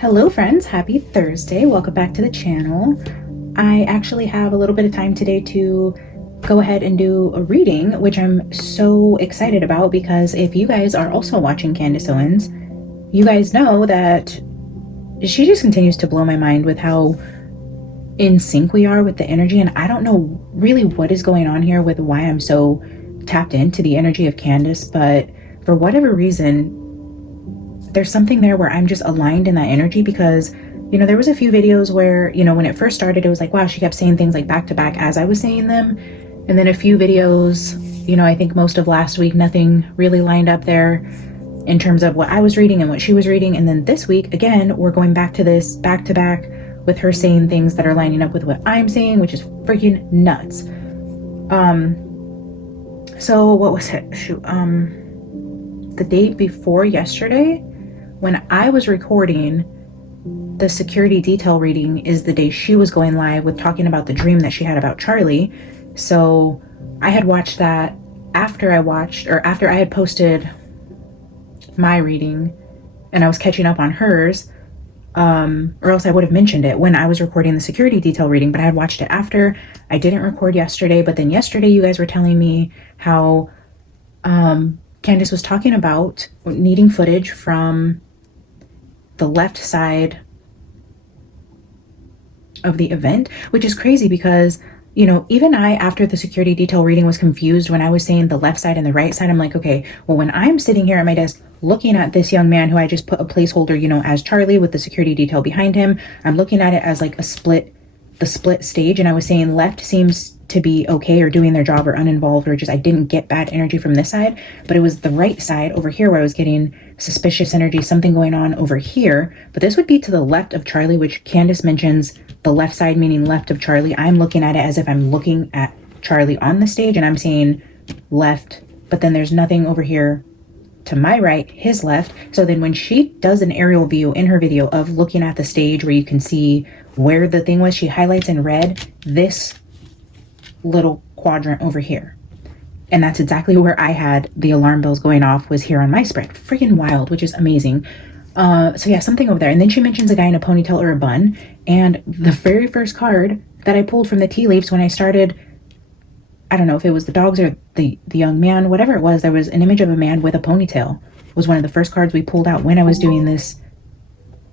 Hello friends, happy Thursday. Welcome back to the channel. I actually have a little bit of time today to go ahead and do a reading, which I'm so excited about because if you guys are also watching Candace Owens, you guys know that she just continues to blow my mind with how in sync we are with the energy. And I don't know really what is going on here with why I'm so tapped into the energy of Candace, but for whatever reason, there's something there where I'm just aligned in that energy because, there was a few videos where, when it first started, it was like, wow, she kept saying things like back to back as I was saying them. And then a few videos, I think most of last week, nothing really lined up there in terms of what I was reading and what she was reading. And then this week, again, we're going back to this back to back with her saying things that are lining up with what I'm saying, which is freaking nuts. So what was it? Shoot, the day before yesterday, when I was recording the security detail reading is the day she was going live with talking about the dream that she had about Charlie. So I had watched that after I had posted my reading and I was catching up on hers, or else I would have mentioned it when I was recording the security detail reading, but I had watched it after. I didn't record yesterday, but then yesterday you guys were telling me how Candace was talking about needing footage from the left side of the event, which is crazy because, even I, after the security detail reading, was confused when I was saying the left side and the right side. I'm like, okay, well, when I'm sitting here at my desk looking at this young man who I just put a placeholder, as Charlie with the security detail behind him, I'm looking at it as like the split stage. And I was saying left seems to be okay or doing their job or uninvolved or just I didn't get bad energy from this side, but it was the right side over here where I was getting suspicious energy, something going on over here. But this would be to the left of Charlie, which Candace mentions the left side meaning left of Charlie. I'm looking at it as if I'm looking at Charlie on the stage and I'm saying left, but then there's nothing over here to my right, his left. So then when she does an aerial view in her video of looking at the stage where you can see where the thing was, she highlights in red this little quadrant over here. And that's exactly where I had the alarm bells going off, was here on my spread. Freaking wild, which is amazing. So yeah, something over there. And then she mentions a guy in a ponytail or a bun. And the very first card that I pulled from the tea leaves when I started, I don't know if it was the dogs or the young man, whatever it was, there was an image of a man with a ponytail. It was one of the first cards we pulled out when I was doing this.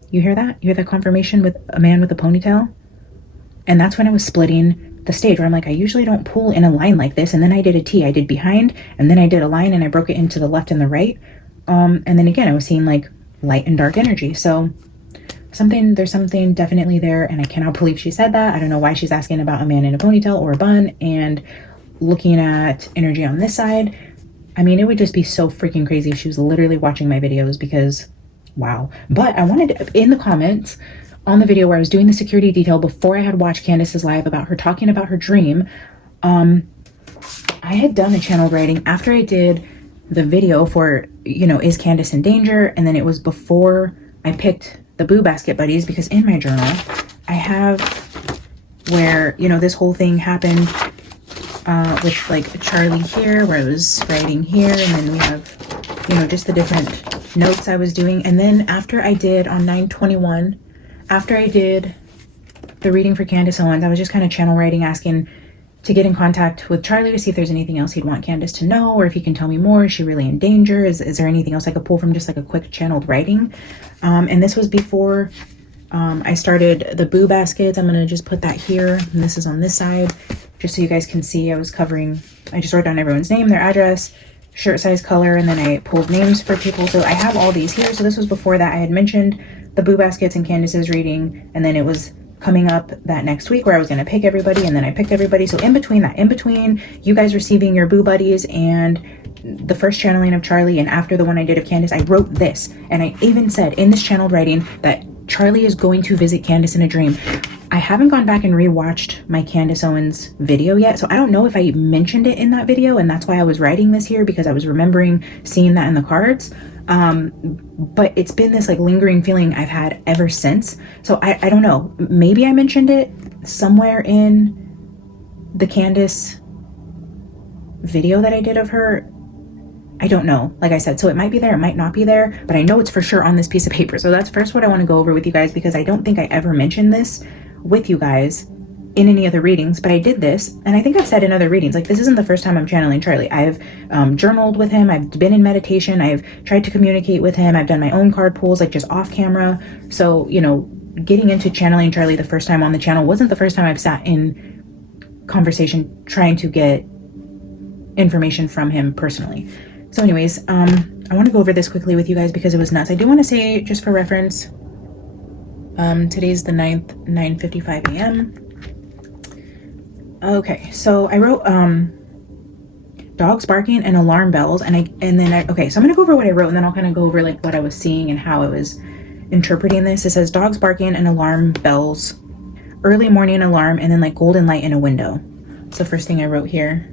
You hear that? You hear the confirmation with a man with a ponytail? And that's when I was splitting the stage, where I'm like, I usually don't pull in a line like this. And then I did a T, I did behind, and then I did a line and I broke it into the left and the right. And then again, I was seeing like light and dark energy. So there's something definitely there. And I cannot believe she said that. I don't know why she's asking about a man in a ponytail or a bun and looking at energy on this side. I mean, it would just be so freaking crazy if she was literally watching my videos because wow. But I wanted in the comments on the video where I was doing the security detail before I had watched Candace's live about her talking about her dream, I had done a channel writing after I did the video for, is Candace in danger? And then it was before I picked the Boo Basket Buddies, because in my journal, I have where, this whole thing happened with like Charlie here, where I was writing here. And then we have, just the different notes I was doing. And then after I did on 9/21, after I did the reading for Candace Owens, I was just kind of channel writing, asking to get in contact with Charlie to see if there's anything else he'd want Candace to know, or if he can tell me more. Is she really in danger? Is there anything else I could pull from just like a quick channeled writing? And this was before I started the Boo Baskets. I'm going to just put that here. And this is on this side, just so you guys can see. I just wrote down everyone's name, their address, shirt size, color, and then I pulled names for people. So I have all these here. So this was before that. I had mentioned the Boo Baskets and Candace's reading, and then it was coming up that next week where I was going to pick everybody, and then I picked everybody. So in between you guys receiving your Boo Buddies and the first channeling of Charlie, and after the one I did of Candace, I wrote this, and I even said in this channeled writing that Charlie is going to visit Candace in a dream. I haven't gone back and rewatched my Candace Owens video yet, so I don't know if I mentioned it in that video, and that's why I was writing this here, because I was remembering seeing that in the cards. But it's been this like lingering feeling I've had ever since. So I don't know, maybe I mentioned it somewhere in the Candace video that I did of her I don't know, like I said, so it might be there, it might not be there, but I know it's for sure on this piece of paper. So that's first what I want to go over with you guys, because I don't think I ever mentioned this with you guys in any other readings, but I did this, and I think I've said in other readings, like, this isn't the first time I'm channeling Charlie. I've journaled with him, I've been in meditation, I've tried to communicate with him, I've done my own card pulls, like, just off camera. So, you know, getting into channeling Charlie the first time on the channel wasn't the first time I've sat in conversation trying to get information from him personally. So anyways, I want to go over this quickly with you guys because it was nuts. I do want to say, just for reference, today's the 9th, 9:55 a.m. Okay, so I wrote dogs barking and alarm bells, okay, so I'm gonna go over what I wrote, and then I'll kind of go over like what I was seeing and how I was interpreting this. It says dogs barking and alarm bells, early morning alarm, and then like golden light in a window. It's the first thing I wrote here.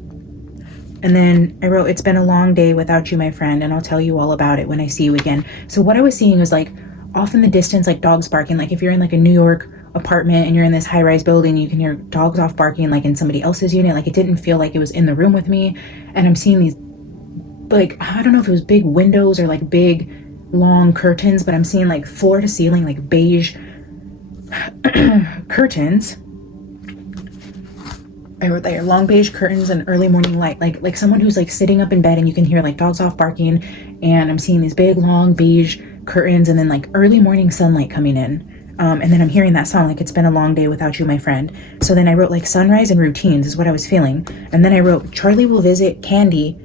And then I wrote, it's been a long day without you, my friend, and I'll tell you all about it when I see you again. So what I was seeing was like off in the distance, like dogs barking. Like if you're in like a New York apartment and you're in this high-rise building, you can hear dogs off barking like in somebody else's unit. Like it didn't feel like it was in the room with me. And I'm seeing these, like, I don't know if it was big windows or like big long curtains, but I'm seeing like floor to ceiling, like beige curtains. I wrote there, long beige curtains and early morning light, like someone who's like sitting up in bed and you can hear like dogs off barking. And I'm seeing these big long beige curtains and then like early morning sunlight coming in. And then I'm hearing that song, like it's been a long day without you, my friend. So then I wrote like sunrise and routines is what I was feeling. And then I wrote Charlie will visit Candy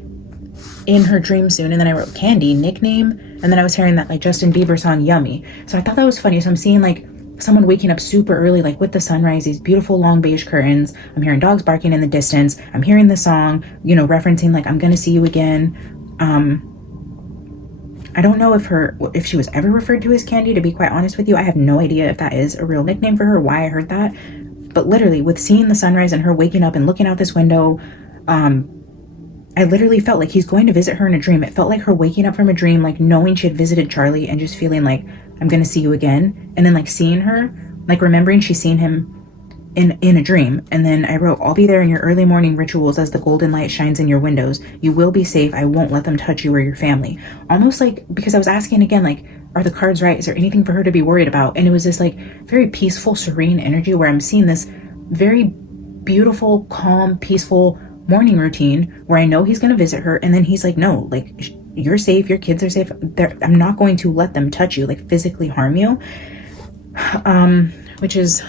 in her dream soon. And then I wrote Candy, nickname. And then I was hearing that like Justin Bieber song, Yummy. So I thought that was funny. So I'm seeing like someone waking up super early, like with the sunrise, these beautiful long beige curtains. I'm hearing dogs barking in the distance. I'm hearing the song, you know, referencing like, I'm gonna see you again. I don't know if she was ever referred to as Candy, to be quite honest with you. I have no idea if that is a real nickname for her, why I heard that. But literally with seeing the sunrise and her waking up and looking out this window, I literally felt like he's going to visit her in a dream. It felt like her waking up from a dream, like knowing she had visited Charlie and just feeling like, I'm going to see you again. And then like seeing her, like remembering she's seen him in a dream. And then I wrote, I'll be there in your early morning rituals as the golden light shines in your windows. You will be safe. I won't let them touch you or your family. Almost like, because I was asking again, like, are the cards right? Is there anything for her to be worried about? And it was this like very peaceful, serene energy where I'm seeing this very beautiful, calm, peaceful morning routine where I know he's going to visit her. And then he's like, no, like, you're safe. Your kids are safe. I'm not going to let them touch you, like physically harm you. Which is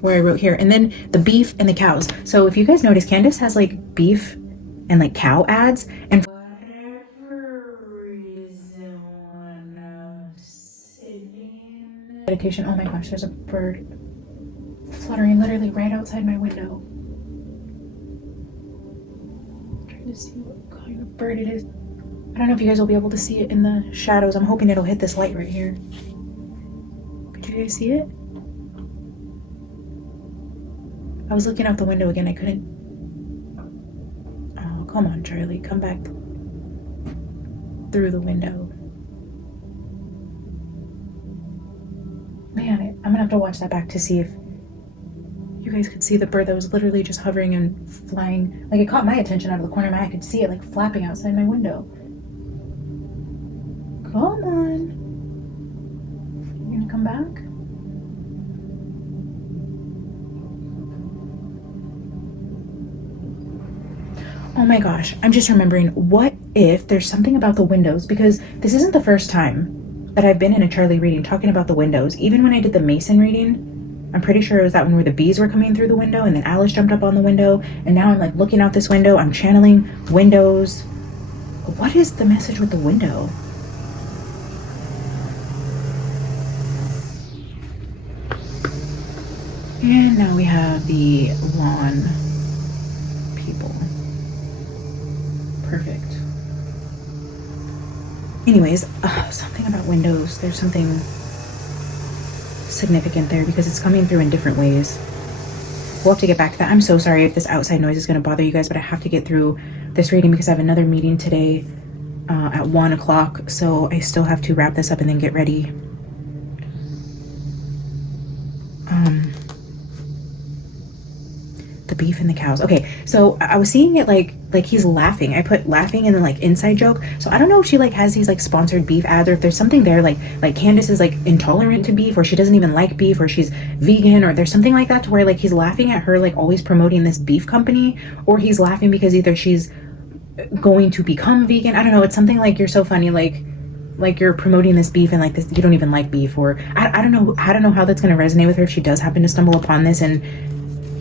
where I wrote here. And then the beef and the cows. So if you guys notice, Candace has like beef and like cow ads, and for whatever reason when I'm sitting in meditation, oh my gosh, there's a bird fluttering literally right outside my window. I'm trying to see what kind of bird it is. I don't know if you guys will be able to see it in the shadows. I'm hoping it'll hit this light right here. Could you guys see it? I was looking out the window again. I couldn't. Oh, come on, Charlie. Come back through the window. Man, I'm gonna have to watch that back to see if you guys could see the bird that was literally just hovering and flying. Like, it caught my attention out of the corner of my eye. I could see it like flapping outside my window. Come on. You gonna come back? Oh my gosh, I'm just remembering, what if there's something about the windows? Because this isn't the first time that I've been in a Charlie reading talking about the windows. Even when I did the Mason reading, I'm pretty sure it was that one where the bees were coming through the window and then Alice jumped up on the window. And now I'm like looking out this window, I'm channeling windows. What is the message with the window? And now we have the lawn people. Perfect. Anyways, something about windows. There's something significant there because it's coming through in different ways. We'll have to get back to that. I'm so sorry if this outside noise is going to bother you guys, but I have to get through this reading because I have another meeting today at 1 o'clock. So I still have to wrap this up and then get ready. The beef and the cows. Okay, so I was seeing it like like he's laughing. I put laughing and then like inside joke. So I don't know if she like has these like sponsored beef ads, or if there's something there, like Candace is like intolerant to beef, or she doesn't even like beef, or she's vegan, or there's something like that to where like he's laughing at her like always promoting this beef company, or he's laughing because either she's going to become vegan. I don't know. It's something like, you're so funny, like you're promoting this beef and like this, you don't even like beef, or I don't know how that's going to resonate with her if she does happen to stumble upon this, and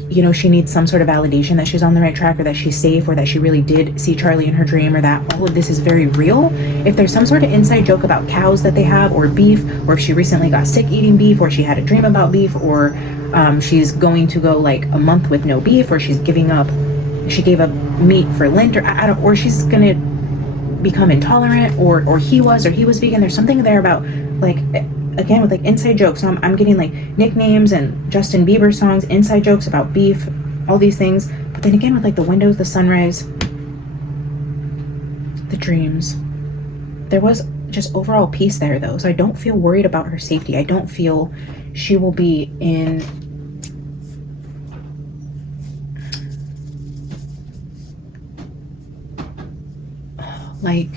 you know, she needs some sort of validation that she's on the right track, or that she's safe, or that she really did see Charlie in her dream, or that all of this is very real. If there's some sort of inside joke about cows that they have, or beef, or if she recently got sick eating beef, or she had a dream about beef, or she's going to go like a month with no beef, or she gave up meat for Lent, or she's gonna become intolerant, or he was vegan. There's something there about like, again, with like inside jokes. So I'm getting like nicknames and Justin Bieber songs, inside jokes about beef, all these things. But then again, with like the windows, the sunrise, the dreams, there was just overall peace there though. So I don't feel worried about her safety. I don't feel she will be in like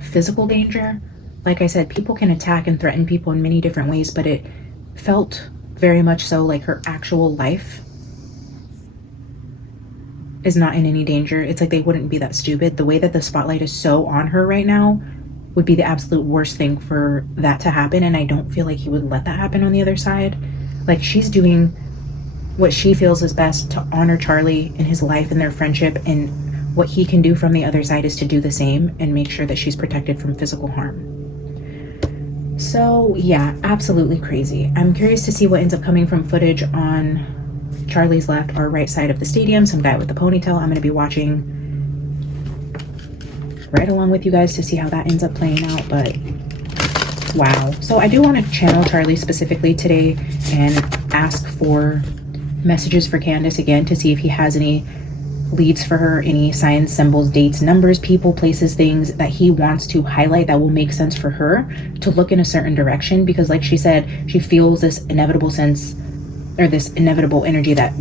physical danger. Like I said, people can attack and threaten people in many different ways, but it felt very much so like her actual life is not in any danger. It's like they wouldn't be that stupid. The way that the spotlight is so on her right now would be the absolute worst thing for that to happen, and I don't feel like he would let that happen on the other side. Like, she's doing what she feels is best to honor Charlie and his life and their friendship, and what he can do from the other side is to do the same and make sure that she's protected from physical harm. So yeah, absolutely crazy. I'm curious to see what ends up coming from footage on Charlie's left or right side of the stadium. Some guy with the ponytail. I'm going to be watching right along with you guys to see how that ends up playing out. But wow. So I do want to channel Charlie specifically today and ask for messages for Candace again to see if he has any leads for her, any signs, symbols, dates, numbers, people, places, things that he wants to highlight that will make sense for her to look in a certain direction. Because like she said, she feels this inevitable sense, or this inevitable energy, that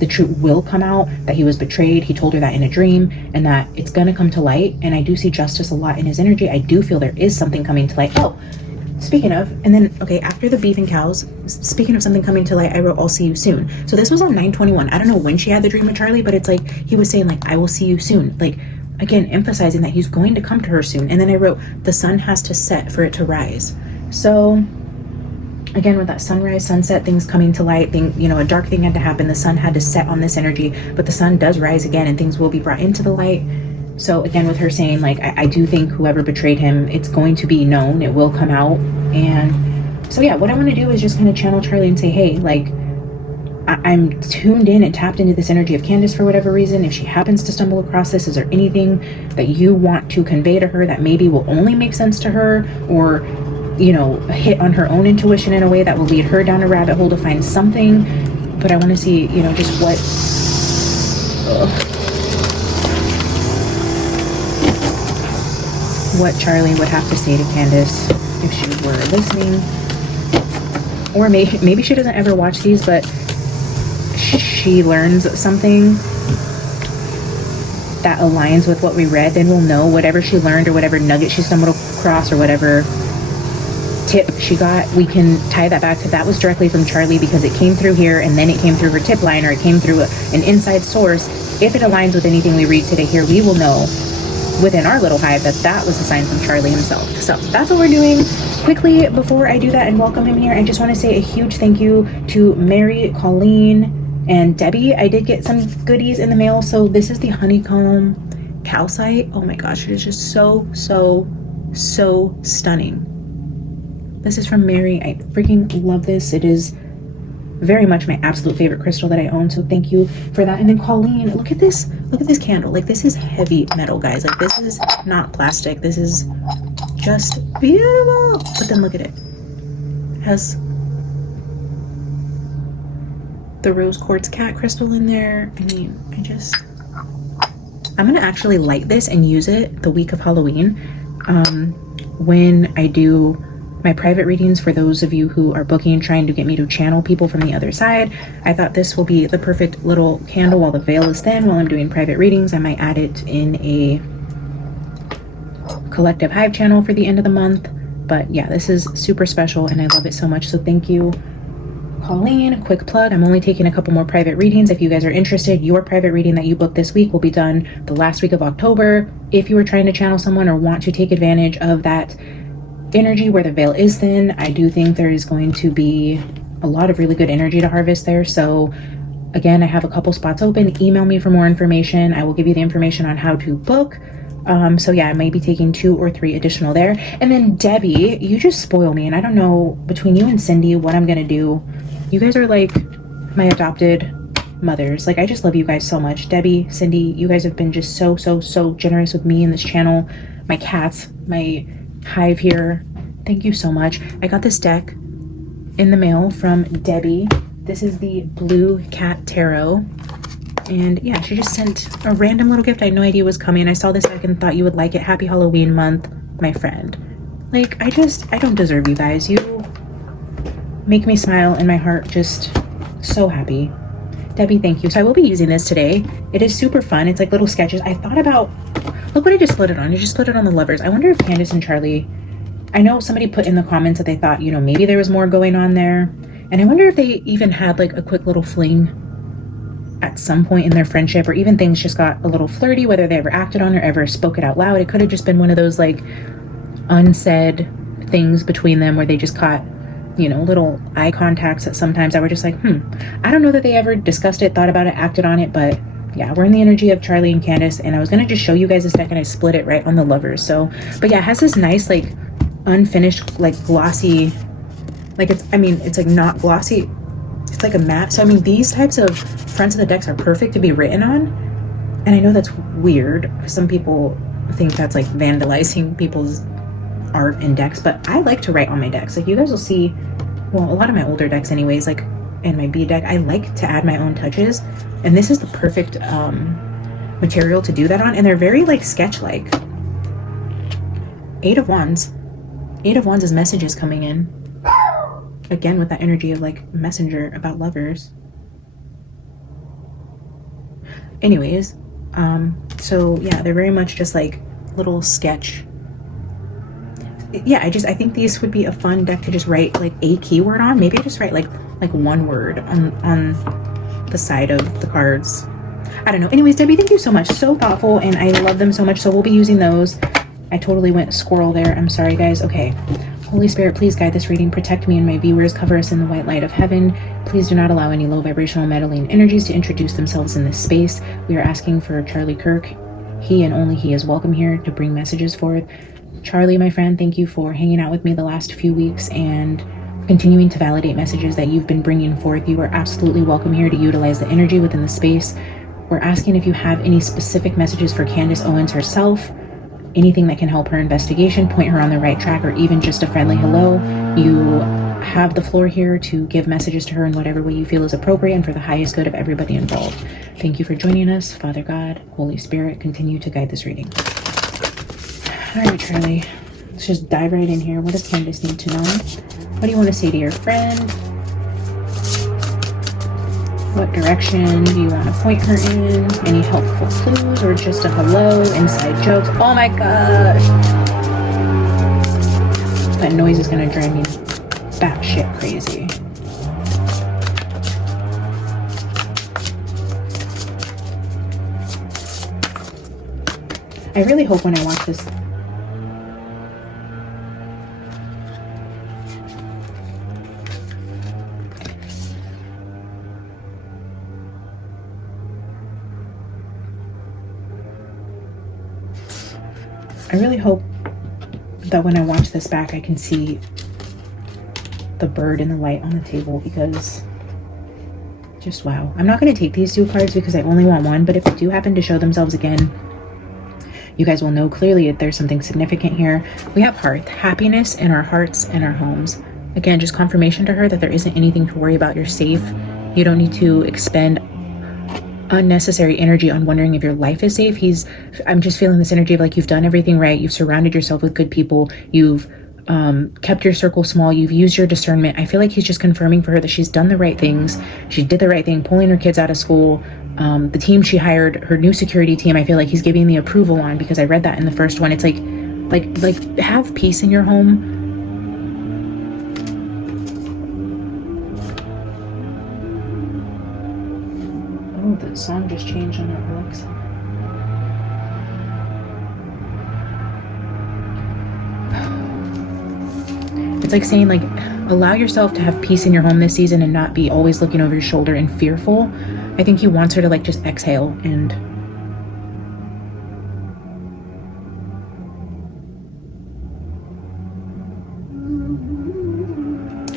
the truth will come out, that he was betrayed. He told her that in a dream, and that it's gonna come to light. And I do see justice a lot in his energy. I do feel there is something coming to light. Oh, speaking of, and then, okay, after the beef and cows, speaking of something coming to light, I wrote, I'll see you soon. So this was on 9/21. I don't know when she had the dream with Charlie, but it's like, he was saying like, I will see you soon. Like, again, emphasizing that he's going to come to her soon. And then I wrote, the sun has to set for it to rise. So again, with that sunrise, sunset, things coming to light, a dark thing had to happen. The sun had to set on this energy, but the sun does rise again, and things will be brought into the light. So again, with her saying like, I do think whoever betrayed him, it's going to be known, it will come out. And so yeah, what I want to do is just kind of channel Charlie and say, hey, like, I'm tuned in and tapped into this energy of Candace for whatever reason. If she happens to stumble across this, is there anything that you want to convey to her that maybe will only make sense to her, or hit on her own intuition in a way that will lead her down a rabbit hole to find something? But I want to see, just what Charlie would have to say to Candace if she were listening. Or maybe she doesn't ever watch these, but she learns something that aligns with what we read. Then we'll know whatever she learned, or whatever nugget she stumbled across, or whatever tip she got, we can tie that back to that was directly from Charlie, because it came through here, and then it came through her tip line, or it came through an inside source. If it aligns with anything we read today here, we will know within our little hive that was a sign from Charlie himself. So that's what we're doing. Quickly, before I do that and welcome him here, I just want to say a huge thank you to Mary, Colleen, and Debbie. I did get some goodies in the mail. So this is the honeycomb calcite. Oh my gosh, it is just so stunning. This is from Mary. I freaking love this. It is very much my absolute favorite crystal that I own, so thank you for that. And then Colleen, look at this candle. Like, this is heavy metal, guys. Like, this is not plastic. This is just beautiful. But then look at it. It has the rose quartz cat crystal in there. I mean, I'm gonna actually light this and use it the week of Halloween, when I do my private readings for those of you who are booking, trying to get me to channel people from the other side. I thought this will be the perfect little candle while the veil is thin. While I'm doing private readings, I might add it in a collective hive channel for the end of the month. But yeah, this is super special and I love it so much. So thank you, Colleen. Quick plug, I'm only taking a couple more private readings. If you guys are interested, your private reading that you booked this week will be done the last week of October. If you are trying to channel someone or want to take advantage of that energy where the veil is thin, I do think there is going to be a lot of really good energy to harvest there. So again, I have a couple spots open. Email me for more information. I will give you the information on how to book. So yeah, I may be taking 2 or 3 additional there. And then Debbie, you just spoil me. And I don't know, between you and Cindy, what I'm going to do. You guys are like my adopted mothers. Like, I just love you guys so much. Debbie, Cindy, you guys have been just so generous with me in this channel. My cats, my hive here. Thank you so much. I got this deck in the mail from Debbie. This is the Blue Cat Tarot. And yeah, she just sent a random little gift. I had no idea was coming. I saw this deck and thought you would like it. Happy Halloween month, my friend. Like, I don't deserve you guys. You make me smile and my heart just so happy. Debbie, thank you. So I will be using this today. It is super fun. It's like little sketches. I thought about, look what I just split it on. I just split it on the lovers. I wonder if Candace and Charlie, I know somebody put in the comments that they thought, you know, maybe there was more going on there. And I wonder if they even had like a quick little fling at some point in their friendship, or even things just got a little flirty, whether they ever acted on or ever spoke it out loud. It could have just been one of those like unsaid things between them where they just caught, you know, little eye contacts that sometimes I were just like, I don't know that they ever discussed it, thought about it, acted on it. But yeah, we're in the energy of Charlie and Candace, and I was going to just show you guys this deck and I split it right on the lovers. So, but yeah, it has this nice, like unfinished, like glossy, like it's like not glossy. It's like a matte. So I mean, these types of fronts of the decks are perfect to be written on. And I know that's weird because some people think that's like vandalizing people's art and decks, but I like to write on my decks. Like, you guys will see, well, a lot of my older decks anyways, like in my B deck, I like to add my own touches. And this is the perfect material to do that on. And they're very like sketch-like. 8 of Wands. 8 of Wands is messages coming in. Again, with that energy of like messenger about lovers. Anyways, so yeah, they're very much just like little sketch. Yeah, I think these would be a fun deck to just write like a keyword on. Maybe I just write like one word on the side of the cards. I don't know. Anyways, Debbie, thank you so much. So thoughtful, and I love them so much. So we'll be using those. I totally went squirrel there. I'm sorry, guys. Okay. Holy Spirit, please guide this reading, protect me and my viewers, cover us in the white light of heaven. Please do not allow any low vibrational meddling energies to introduce themselves in this space. We are asking for Charlie Kirk. He and only he is welcome here to bring messages forth. Charlie, my friend, thank you for hanging out with me the last few weeks and continuing to validate messages that you've been bringing forth. You are absolutely welcome here to utilize the energy within the space. We're asking if you have any specific messages for Candace Owens herself. Anything that can help her investigation, point her on the right track, or even just a friendly hello. You have the floor here to give messages to her in whatever way you feel is appropriate and for the highest good of everybody involved. Thank you for joining us. Father God, Holy Spirit, continue to guide this reading. All right, Charlie, let's just dive right in here. What does Candace need to know? What do you want to say to your friend? What direction do you want to point her in? Any helpful clues or just a hello, inside jokes? Oh my gosh. That noise is going to drive me batshit crazy. I really hope when I watch this, that when I watch this back, I can see the bird and the light on the table, because just wow. I'm not going to take these 2 cards because I only want one, but if they do happen to show themselves again, you guys will know clearly that there's something significant here. We have hearth, happiness in our hearts and our homes. Again, just confirmation to her that there isn't anything to worry about. You're safe. You don't need to expend unnecessary energy on wondering if your life is safe. I'm just feeling this energy of like, you've done everything right. You've surrounded yourself with good people. You've kept your circle small. You've used your discernment. I feel like he's just confirming for her that she's done the right things. She did the right thing, pulling her kids out of school. The team she hired, her new security team, I feel like he's giving the approval on, because I read that in the first one. It's like have peace in your home. Oh, the song just changed on that Alexa. It's like saying, like, allow yourself to have peace in your home this season and not be always looking over your shoulder and fearful. I think he wants her to like just exhale and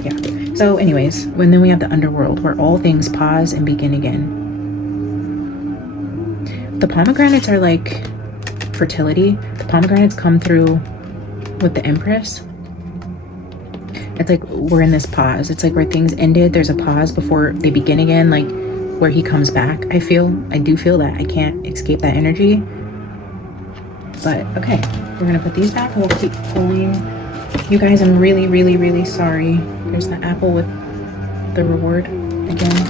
yeah. So anyways, then we have the underworld, where all things pause and begin again. The pomegranates are like fertility. The pomegranates come through with the Empress. It's like we're in this pause. It's like where things ended, there's a pause before they begin again, like where he comes back. I do feel that. I can't escape that energy. But okay, we're gonna put these back and we'll keep pulling. You guys, I'm really, really, really sorry. There's the apple with the reward again.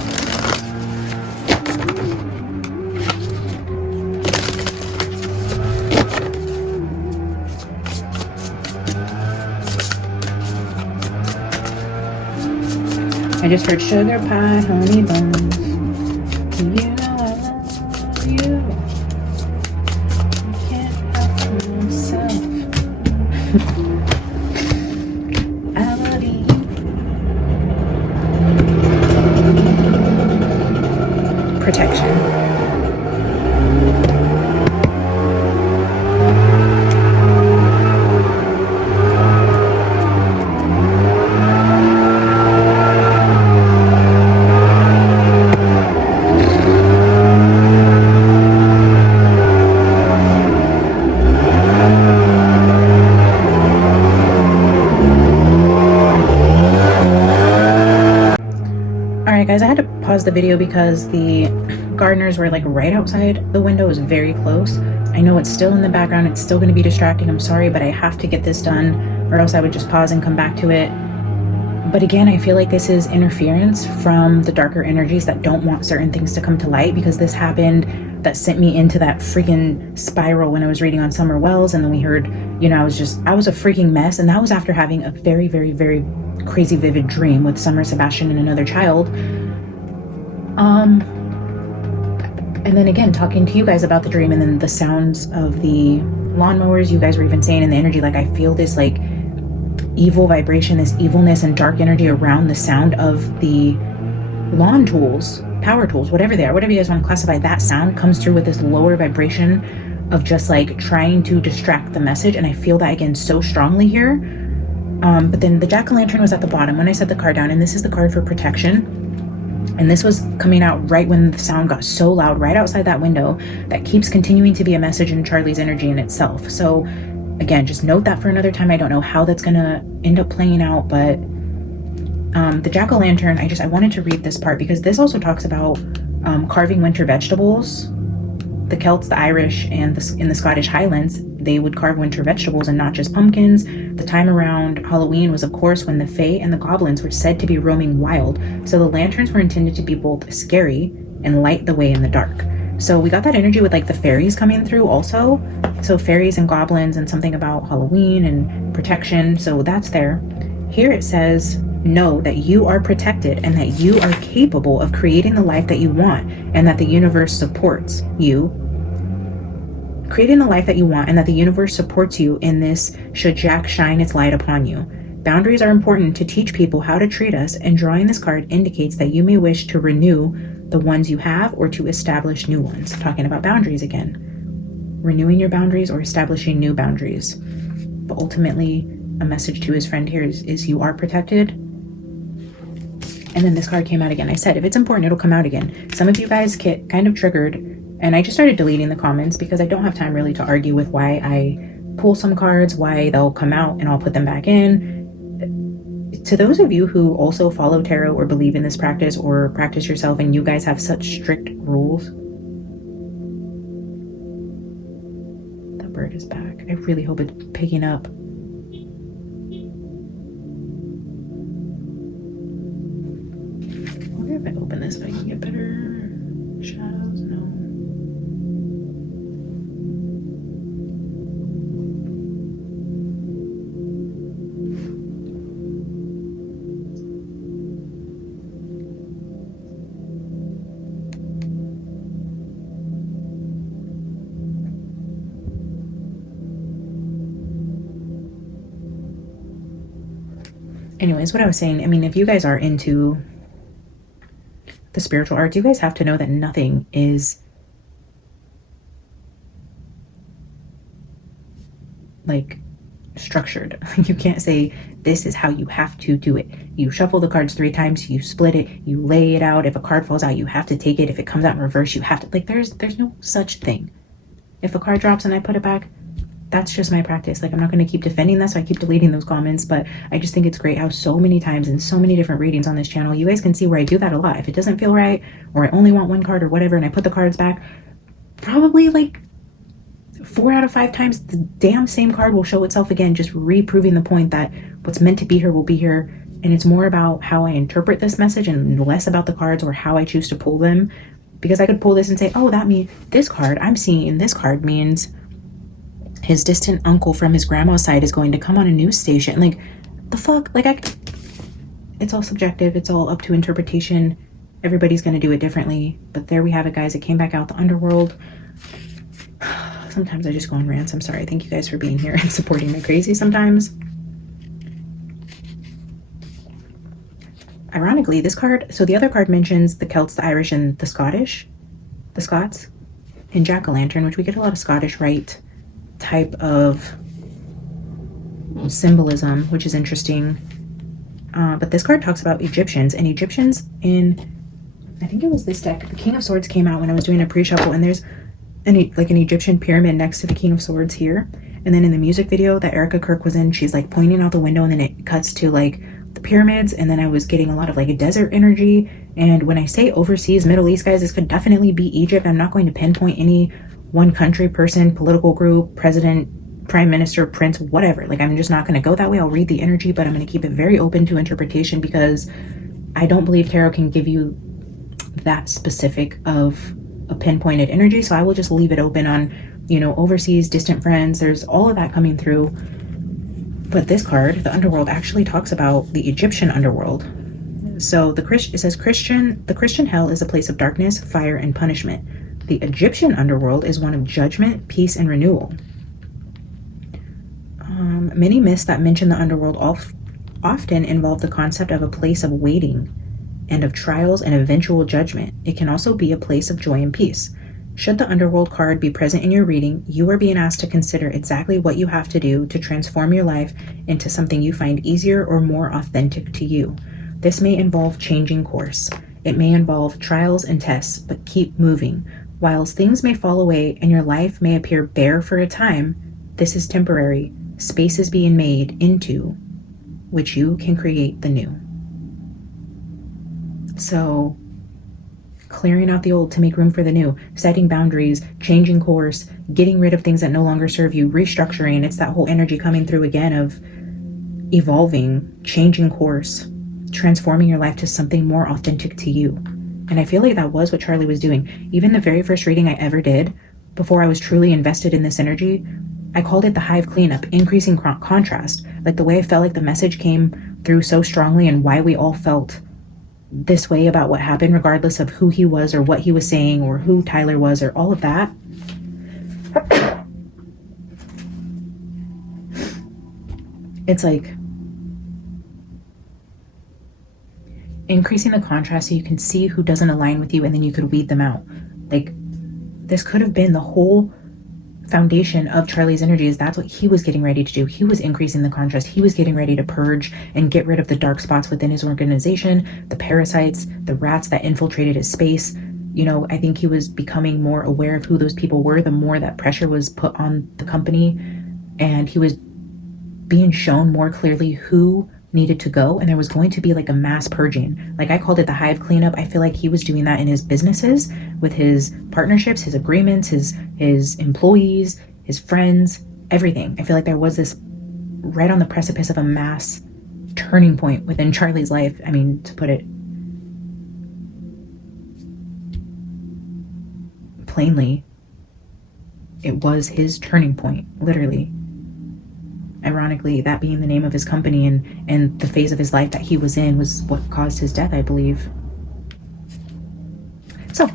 I just heard sugar pie, honey buns. You know I love you. I can't help myself. I love you. Protection. Guys, I had to pause the video because the gardeners were like right outside the window. It was very close. I know it's still in the background. It's still going to be distracting. I'm sorry, but I have to get this done, or else I would just pause and come back to it. But again, I feel like this is interference from the darker energies that don't want certain things to come to light, because this happened that sent me into that freaking spiral when I was reading on Summer Wells. And then we heard, you know, I was a freaking mess. And that was after having a very, very, very crazy vivid dream with Summer, Sebastian, and another child. And then again, talking to you guys about the dream, and then the sounds of the lawnmowers. You guys were even saying in the energy, like, I feel this like evil vibration, this evilness and dark energy around the sound of the lawn tools, power tools, whatever they are, whatever you guys want to classify. That sound comes through with this lower vibration of just like trying to distract the message. And I feel that again so strongly here. But then the jack-o'-lantern was at the bottom when I set the card down, and this is the card for protection. And this was coming out right when the sound got so loud right outside that window. That keeps continuing to be a message in Charlie's energy in itself. So again, just note that for another time. I don't know how that's gonna end up playing out, but the jack-o'-lantern, I wanted to read this part because this also talks about carving winter vegetables. The Celts, the Irish, and in the Scottish Highlands, they would carve winter vegetables and not just pumpkins. The time around Halloween was, of course, when the Fae and the goblins were said to be roaming wild. So the lanterns were intended to be both scary and light the way in the dark. So we got that energy with like the fairies coming through also. So fairies and goblins and something about Halloween and protection. So that's there. Here it says, know that you are protected and that you are capable of creating the life that you want, and that the universe supports you. Creating the life that you want, and that the universe supports you in this should Jack shine its light upon you. Boundaries are important to teach people how to treat us, and drawing this card indicates that you may wish to renew the ones you have or to establish new ones. Talking about boundaries again. Renewing your boundaries or establishing new boundaries. But ultimately, a message to his friend here is you are protected. And then this card came out again. I said, if it's important, it'll come out again. Some of you guys get kind of triggered, and I just started deleting the comments because I don't have time really to argue with why I pull some cards, why they'll come out and I'll put them back in. To those of you who also follow tarot or believe in this practice or practice yourself, and you guys have such strict rules. That bird is back. I really hope it's picking up. wonder if I open this so I can get better shadows. No. Anyways, what I was saying, I mean, if you guys are into the spiritual arts, you guys have to know that nothing is like structured. You can't say this is how you have to do it. You shuffle the cards 3 times, you split it, you lay it out. If a card falls out, you have to take it. If it comes out in reverse, you have to, like, there's no such thing. If a card drops and I put it back, that's just my practice. Like, I'm not going to keep defending that, so I keep deleting those comments, but I just think it's great how so many times in so many different readings on this channel, you guys can see where I do that a lot. If it doesn't feel right, or I only want one card or whatever, and I put the cards back, probably like 4 out of 5 times the damn same card will show itself again, just reproving the point that what's meant to be here will be here. And it's more about how I interpret this message and less about the cards or how I choose to pull them. Because I could pull this and say, oh, that means this card, I'm seeing this card means his distant uncle from his grandma's side is going to come on a news station. Like, the fuck? Like, it's all subjective. It's all up to interpretation. Everybody's going to do it differently. But there we have it, guys. It came back out, the underworld. Sometimes I just go on rants. I'm sorry. Thank you guys for being here and supporting my crazy sometimes. Ironically, this card, so the other card mentions the Celts, the Irish, and the Scottish. The Scots in Jack-o'-lantern, which we get a lot of Scottish Rite type of symbolism, which is interesting. But this card talks about Egyptians, and Egyptians in, I think it was this deck, the King of Swords came out when I was doing a pre-shuffle, and there's an Egyptian pyramid next to the King of Swords here. And then in the music video that Erica Kirk was in, she's like pointing out the window, and then it cuts to like the pyramids, and then I was getting a lot of like a desert energy. And when I say overseas, Middle East, guys, this could definitely be Egypt. I'm not going to pinpoint any one country, person, political group, president, prime minister, prince, whatever. Like, I'm just not going to go that way. I'll read the energy, but I'm going to keep it very open to interpretation, because I don't believe tarot can give you that specific of a pinpointed energy. So I will just leave it open on, you know, overseas, distant friends. There's all of that coming through. But this card, the underworld, actually talks about the Egyptian underworld. So it says the Christian hell is a place of darkness, fire, and punishment. The Egyptian underworld is one of judgment, peace, and renewal. Many myths that mention the underworld often involve the concept of a place of waiting and of trials and eventual judgment. It can also be a place of joy and peace. Should the underworld card be present in your reading, you are being asked to consider exactly what you have to do to transform your life into something you find easier or more authentic to you. This may involve changing course. It may involve trials and tests, but keep moving. Whilst things may fall away and your life may appear bare for a time, this is temporary. Space is being made into which you can create the new. So, clearing out the old to make room for the new, setting boundaries, changing course, getting rid of things that no longer serve you, restructuring. It's that whole energy coming through again of evolving, changing course, transforming your life to something more authentic to you. And I feel like that was what Charlie was doing. Even the very first reading I ever did, before I was truly invested in this energy, I called it the hive cleanup, increasing contrast. Like, the way I felt like the message came through so strongly, and why we all felt this way about what happened, regardless of who he was or what he was saying or who Tyler was or all of that. It's like increasing the contrast so you can see who doesn't align with you, and then you could weed them out. Like, this could have been the whole foundation of Charlie's energy, is that's what he was getting ready to do. He was increasing the contrast. He was getting ready to purge and get rid of the dark spots within his organization, the parasites, the rats that infiltrated his space. You know, I think he was becoming more aware of who those people were the more that pressure was put on the company, and he was being shown more clearly who needed to go, and there was going to be like a mass purging. Like, I called it the hive cleanup. I feel like he was doing that in his businesses, with his partnerships, his agreements, his employees, his friends, everything. I feel like there was this right on the precipice of a mass turning point within Charlie's life. I mean, to put it plainly, it was his turning point, literally. Ironically, that being the name of his company and the phase of his life that he was in was what caused his death, I believe. So,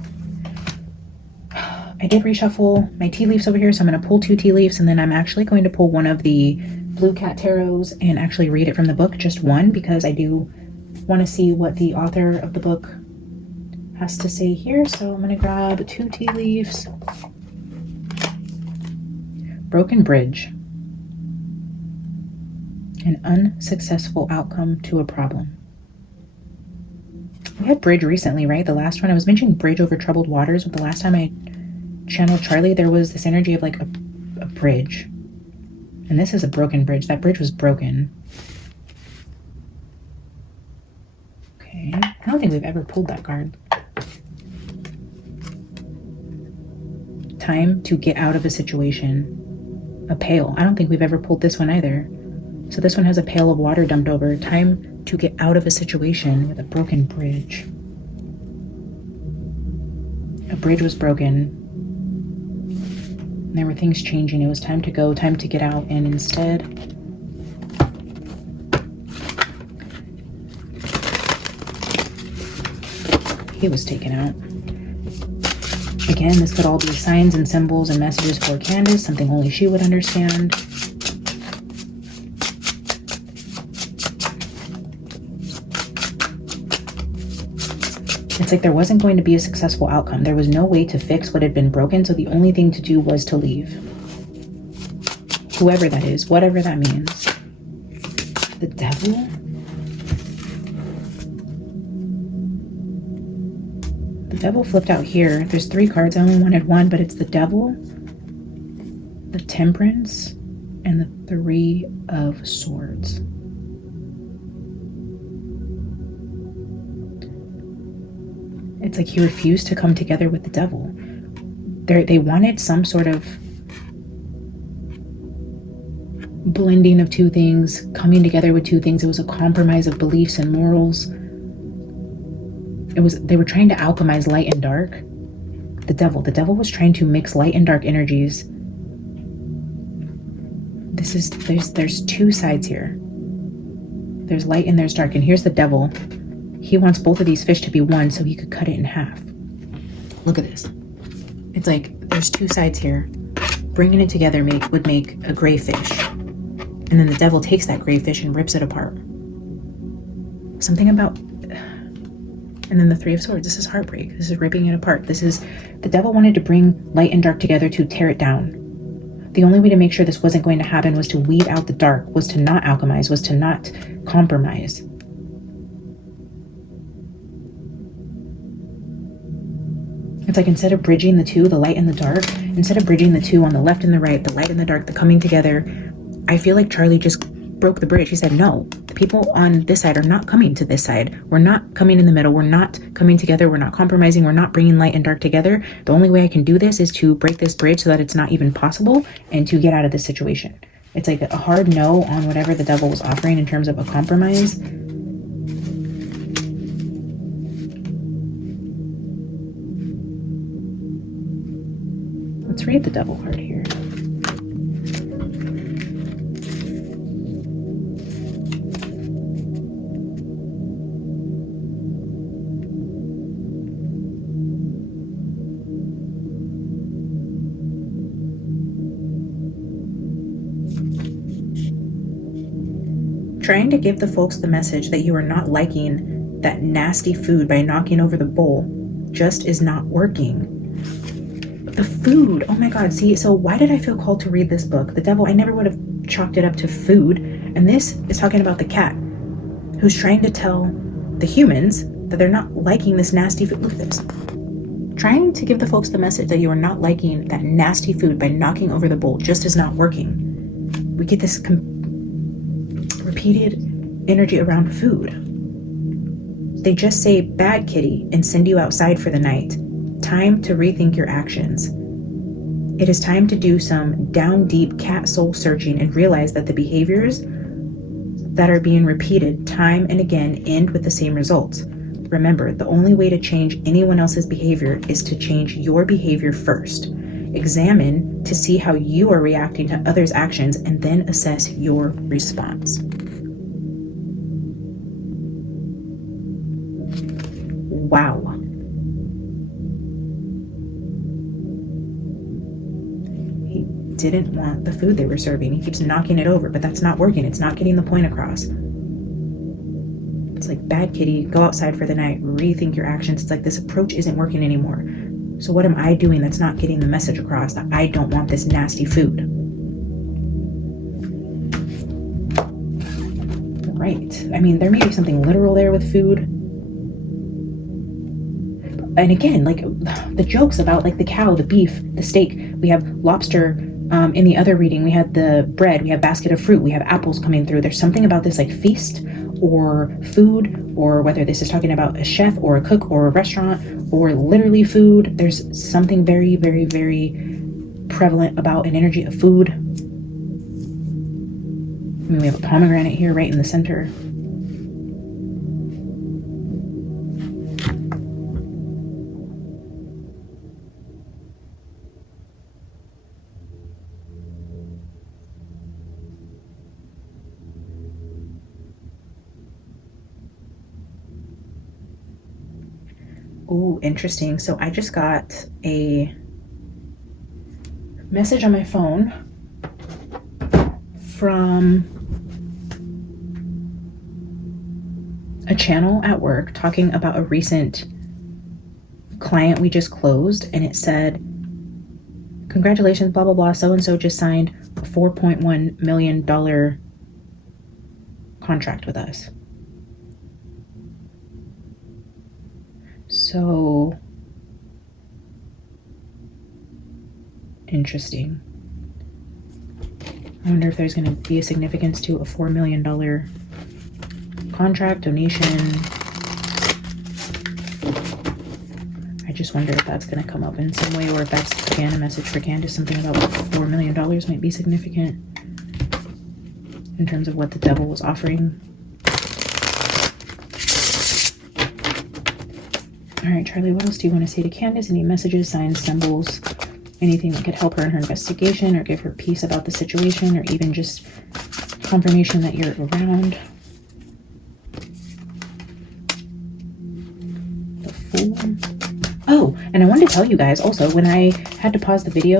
I did reshuffle my tea leaves over here, so I'm going to pull 2 tea leaves, and then I'm actually going to pull one of the Blue Cat Tarots and actually read it from the book, just one, because I do want to see what the author of the book has to say here. So I'm going to grab 2 tea leaves. Broken bridge. An unsuccessful outcome to a problem. We had bridge recently, right? The last one, I was mentioning bridge over troubled waters, but the last time I channeled Charlie, there was this energy of like a bridge. And this is a broken bridge. That bridge was broken. Okay. I don't think we've ever pulled that card. Time to get out of a situation. A pail. I don't think we've ever pulled this one either. So this one has a pail of water dumped over. Time to get out of a situation with a broken bridge. A bridge was broken. And there were things changing. It was time to go, time to get out, and instead he was taken out. Again, this could all be signs and symbols and messages for Candace, something only she would understand. It's like there wasn't going to be a successful outcome. There was no way to fix what had been broken, so the only thing to do was to leave. Whoever that is, whatever that means. The devil? The devil flipped out here. There's 3 cards. I only wanted 1, but it's the devil, the temperance, and the 3 of swords. It's like he refused to come together with the devil. They wanted some sort of blending of 2 things, coming together with 2 things. It was a compromise of beliefs and morals. They were trying to alchemize light and dark. The devil was trying to mix light and dark energies. There's 2 sides here. There's light and there's dark, and here's the devil. He wants both of these fish to be one so he could cut it in half. Look at this. It's like there's 2 sides here. Bringing it together would make a gray fish. And then the devil takes that gray fish and rips it apart. Something about... And then the 3 of swords. This is heartbreak. This is ripping it apart. This is... The devil wanted to bring light and dark together to tear it down. The only way to make sure this wasn't going to happen was to weed out the dark, was to not alchemize, was to not compromise. It's like instead of bridging the 2, the light and the dark, instead of bridging the 2 on the left and the right, the light and the dark, the coming together, I feel like Charlie just broke the bridge. He said, no, the people on this side are not coming to this side. We're not coming in the middle. We're not coming together. We're not compromising. We're not bringing light and dark together. The only way I can do this is to break this bridge so that it's not even possible and to get out of this situation. It's like a hard no on whatever the devil was offering in terms of a compromise. Let's read the devil card here. Trying to give the folks the message that you are not liking that nasty food by knocking over the bowl just is not working. The food, oh my god, see, so why did I feel called to read this book? The devil, I never would have chalked it up to food. And this is talking about the cat who's trying to tell the humans that they're not liking this nasty food. Look at this. Trying to give the folks the message that you are not liking that nasty food by knocking over the bowl just is not working. We get this repeated energy around food. They just say bad kitty and send you outside for the night. Time to rethink your actions. It is time to do some down deep cat soul searching and realize that the behaviors that are being repeated time and again end with the same results. Remember, the only way to change anyone else's behavior is to change your behavior first. Examine to see how you are reacting to others' actions and then assess your response. Wow. He didn't want the food they were serving. He keeps knocking it over, but that's not working. It's not getting the point across. It's like, bad kitty, go outside for the night, rethink your actions. It's like, this approach isn't working anymore. So what am I doing that's not getting the message across that I don't want this nasty food? Right. I mean, there may be something literal there with food. And again, like the jokes about like the cow, the beef, the steak, we have lobster in the other reading, we had the bread, we have basket of fruit, we have apples coming through. There's something about this like feast or food, or whether this is talking about a chef or a cook or a restaurant or literally food. There's something very, very, very prevalent about an energy of food. I mean, we have a pomegranate here right in the center. Oh, interesting. So I just got a message on my phone from a channel at work talking about a recent client we just closed, and it said, congratulations, blah, blah, blah, so-and-so just signed a $4.1 million contract with us. So interesting. I wonder if there's going to be a significance to a $4 million contract, donation. I just wonder if that's going to come up in some way, or if that's, again, a message for Candace, something about $4 million might be significant in terms of what the devil was offering. All right, Charlie, what else do you want to say to Candace? Any messages, signs, symbols, anything that could help her in her investigation or give her peace about the situation, or even just confirmation that you're around? The Fool. Oh, and I wanted to tell you guys also, when I had to pause the video,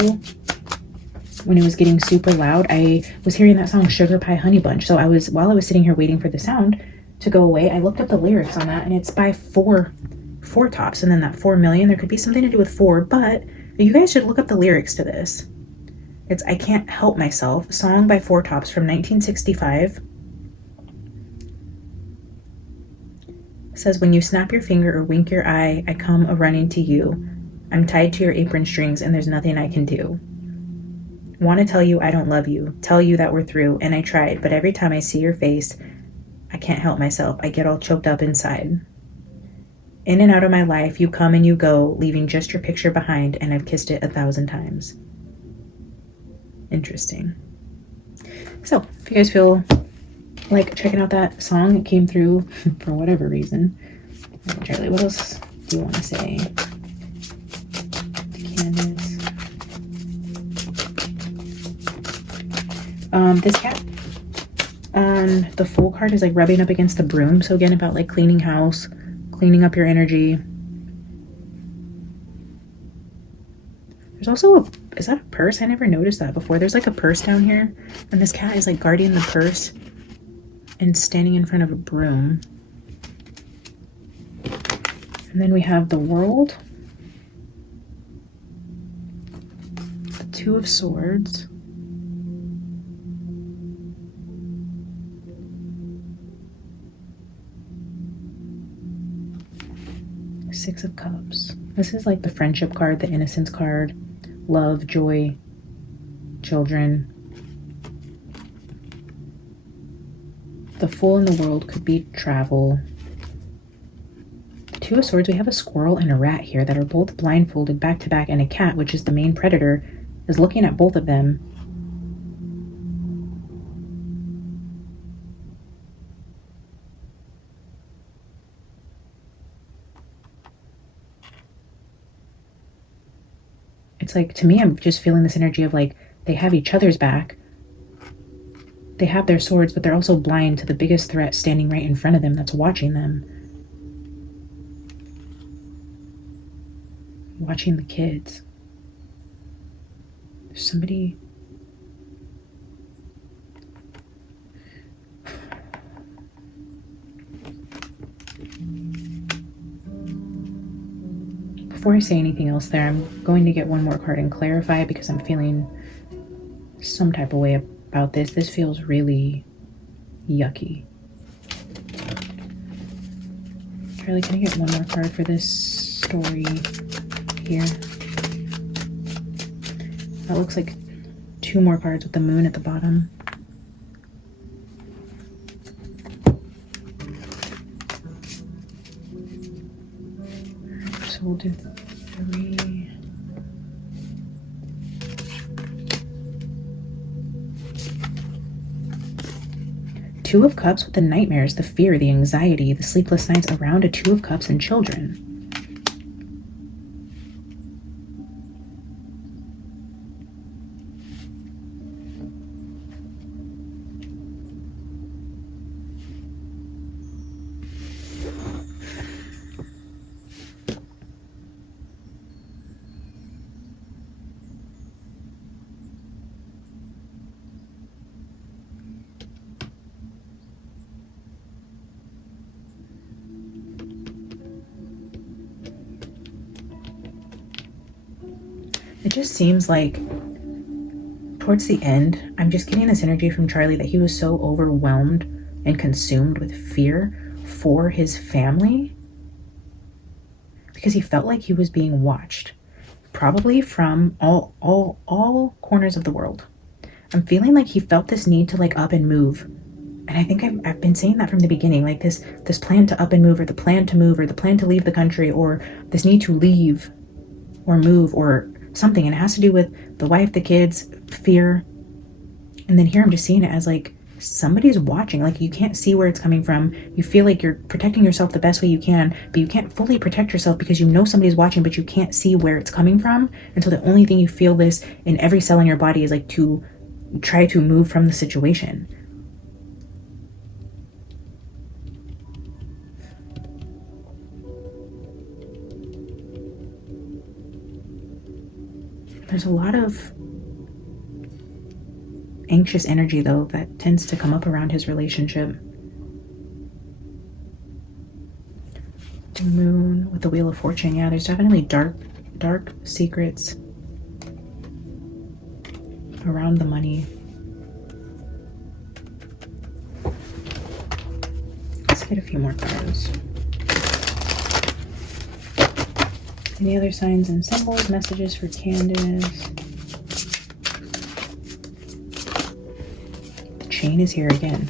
when it was getting super loud, I was hearing that song Sugar Pie Honey Bunch. So while I was sitting here waiting for the sound to go away, I looked up the lyrics on that, and it's by Four Tops, and then that 4 million, there could be something to do with four, but you guys should look up the lyrics to this. It's I Can't Help Myself, a song by Four Tops from 1965. It says, when you snap your finger or wink your eye, I come a-running to you. I'm tied to your apron strings and there's nothing I can do. Want to tell you I don't love you, tell you that we're through, and I tried, but every time I see your face, I can't help myself. I get all choked up inside. In and out of my life, you come and you go, leaving just your picture behind, and I've kissed it 1,000 times. Interesting. So, if you guys feel like checking out that song, it came through for whatever reason. Okay, Charlie, what else do you want to say to Candace? This cat on the Fool card is like rubbing up against the broom. So again, about like cleaning house, cleaning up your energy. There's also is that a purse? I never noticed that before. There's like a purse down here, and this cat is like guarding the purse and standing in front of a broom. And then we have the World, the Two of Swords, Six of Cups. This is like the friendship card, the innocence card, love, joy, children. The Fool in the World could be travel. The Two of Swords, we have a squirrel and a rat here that are both blindfolded back to back, and a cat, which is the main predator, is looking at both of them. It's like, to me, I'm just feeling this energy of like, they have each other's back. They have their swords, but they're also blind to the biggest threat standing right in front of them that's watching them. Watching the kids. There's somebody... Before I say anything else there, I'm going to get one more card and clarify because I'm feeling some type of way about this. This feels really yucky. Charlie, can I get one more card for this story here? That looks like 2 more cards with the moon at the bottom. So we'll do 3. Two of Cups with the nightmares, the fear, the anxiety, the sleepless nights around a 2 of Cups and children. It just seems like towards the end, I'm just getting this energy from Charlie that he was so overwhelmed and consumed with fear for his family because he felt like he was being watched, probably from all corners of the world. I'm feeling like he felt this need to like up and move. And I think I've been saying that from the beginning, like this plan to up and move, or the plan to move, or the plan to leave the country, or this need to leave or move or something. And it has to do with the wife, the kids, fear. And then here I'm just seeing it as like somebody's watching. Like you can't see where it's coming from. You feel like you're protecting yourself the best way you can, but you can't fully protect yourself because you know somebody's watching, but you can't see where it's coming from. And so the only thing you feel this in every cell in your body is like to try to move from the situation. There's a lot of anxious energy, though, that tends to come up around his relationship. The moon with the Wheel of Fortune. Yeah, there's definitely dark secrets around the money. Let's get a few more cards. Any other signs and symbols, messages for Candace? The chain is here again.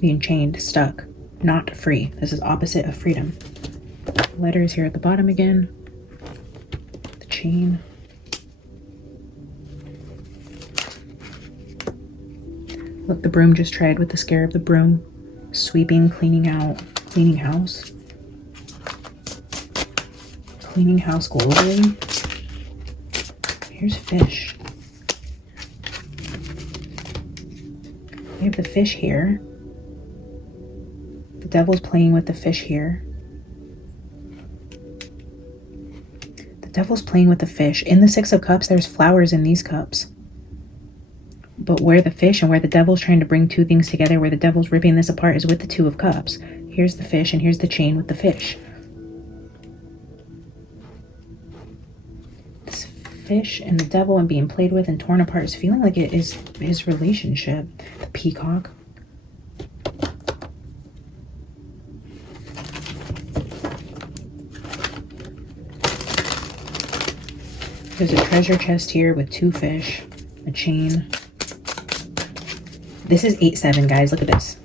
Being chained, stuck, not free. This is opposite of freedom. The letter is here at the bottom again. The chain. Look, the broom just tried with the scarab. The broom sweeping, cleaning out, cleaning house. Cleaning house globally. Here's fish. We have the fish here. The devil's playing with the fish here. The devil's playing with the fish. In the 6 of Cups, there's flowers in these cups. But where the fish and where the devil's trying to bring 2 things together, where the devil's ripping this apart, is with the 2 of Cups. Here's the fish and here's the chain with the fish. Fish and the devil and being played with and torn apart is feeling like it is his relationship. The peacock. There's a treasure chest here with 2 fish, a chain. This is 8-7, guys. Look at this.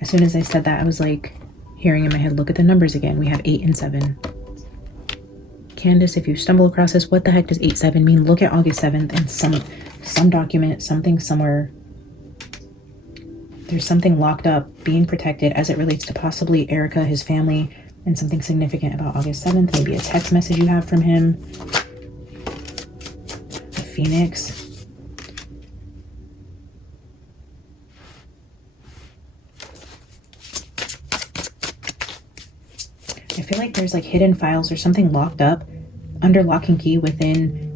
As soon as I said that, I was like hearing in my head, look at the numbers again. We have 8 and 7. Candace, if you stumble across this, what the heck does 8-7 mean? Look at August 7th and some document, something somewhere. There's something locked up, being protected as it relates to possibly Erica, his family, and something significant about August 7th. Maybe a text message you have from him. A Phoenix. I feel like there's like hidden files or something locked up under lock and key within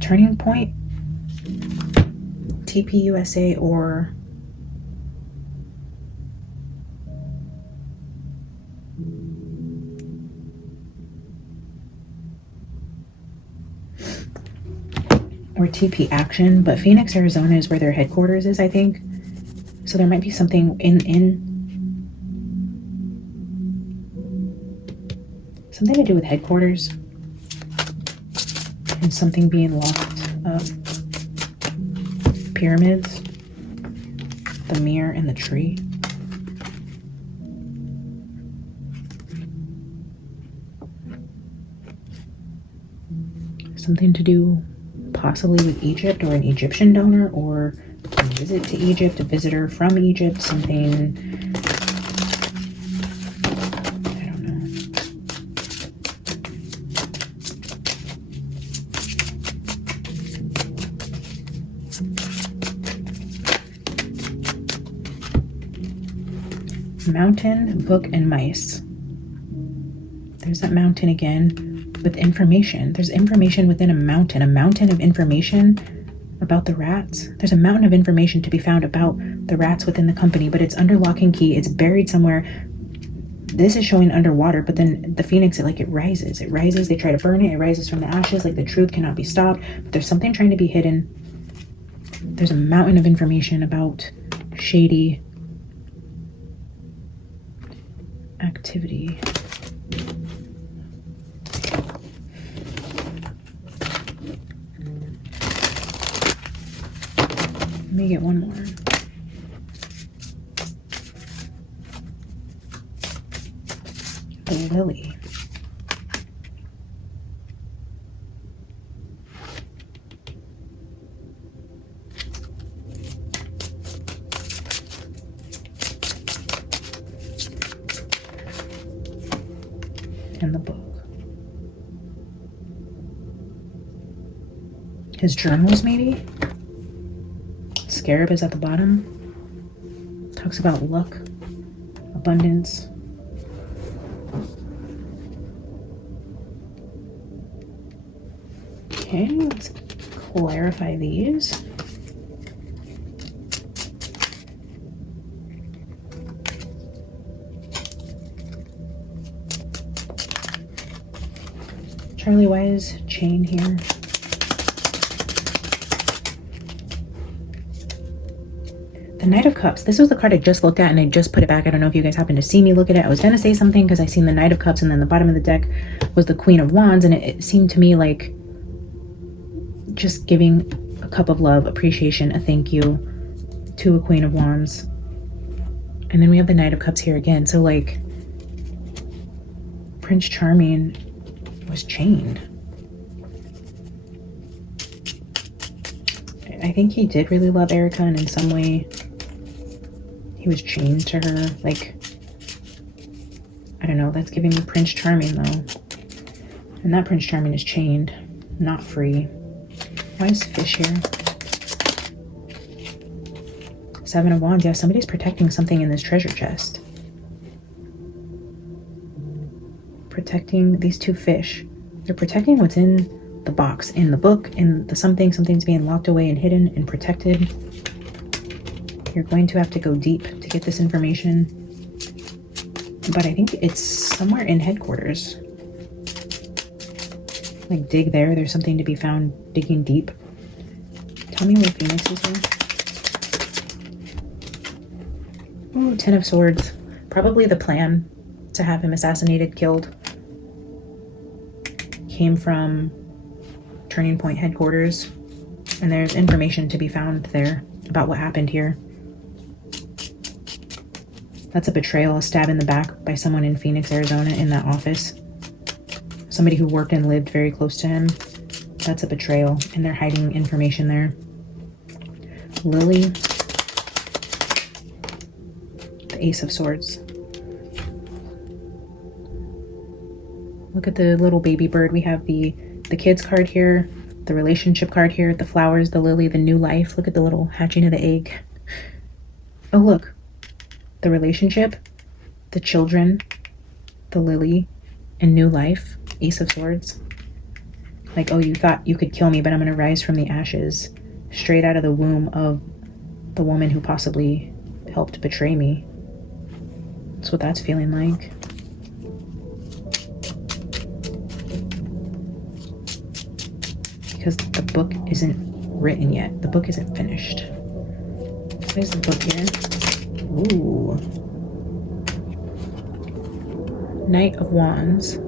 Turning Point, TPUSA, or TP Action, but Phoenix, Arizona is where their headquarters is, I think. So there might be something something to do with headquarters and something being locked up. Pyramids, the mirror, and the tree. Something to do possibly with Egypt or an Egyptian donor, or a visit to Egypt, a visitor from Egypt, something, I don't know. Mountain, book, and mice. There's that mountain again. With information. There's information within a mountain of information about the rats. There's a mountain of information to be found about the rats within the company, but it's under lock and key. It's buried somewhere. This is showing underwater, but then the Phoenix, it rises. They try to burn it. It rises from the ashes. Like the truth cannot be stopped, but there's something trying to be hidden. There's a mountain of information about shady activity. Let me get one more. The lily. And the book. His journals, maybe? Scarab is at the bottom. Talks about luck, abundance. Okay, let's clarify these. Charlie Wise chain here. The Knight of Cups. This was the card I just looked at and I just put it back. I don't know if you guys happened to see me look at it. I was going to say something because I seen the Knight of Cups and then the bottom of the deck was the Queen of Wands, and it seemed to me like just giving a cup of love, appreciation, a thank you to a Queen of Wands. And then we have the Knight of Cups here again. So like Prince Charming was chained. I think he did really love Erica, and in some way he was chained to her. Like, I don't know, that's giving me Prince Charming though. And that Prince Charming is chained, not free. Why is fish here? Seven of Wands. Yeah, somebody's protecting something in this treasure chest. Protecting these two fish. They're protecting what's in the box, in the book, in the something's being locked away and hidden and protected. You're going to have to go deep to get this information, but I think it's somewhere in headquarters. Like dig there, there's something to be found digging deep. Tell me where Phoenix is here. Ooh, 10 of Swords. Probably the plan to have him assassinated, killed, came from Turning Point headquarters, and there's information to be found there about what happened here. That's a betrayal, a stab in the back by someone in Phoenix, Arizona, in that office. Somebody who worked and lived very close to him. That's a betrayal, and they're hiding information there. Lily. The Ace of Swords. Look at the little baby bird. We have the kids card here, the relationship card here, the flowers, the lily, the new life. Look at the little hatching of the egg. Oh, look. The relationship, the children, the lily, and new life. Ace of Swords. Like, oh, you thought you could kill me, but I'm going to rise from the ashes. Straight out of the womb of the woman who possibly helped betray me. That's what that's feeling like. Because the book isn't written yet. The book isn't finished. Where's the book here? Ooh. Knight of Wands.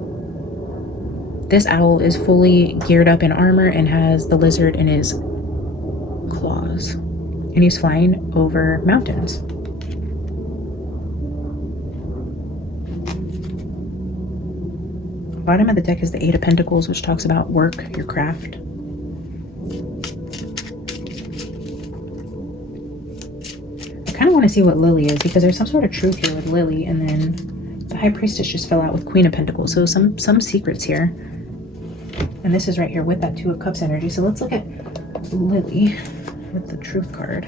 This owl is fully geared up in armor and has the lizard in his claws. And he's flying over mountains. Bottom of the deck is the Eight of Pentacles, which talks about work, your craft. I kind of want to see what Lily is, because there's some sort of truth here with Lily, and then the High Priestess just fell out with Queen of Pentacles. So some secrets here. And this is right here with that Two of Cups energy. So let's look at Lily with the Truth card.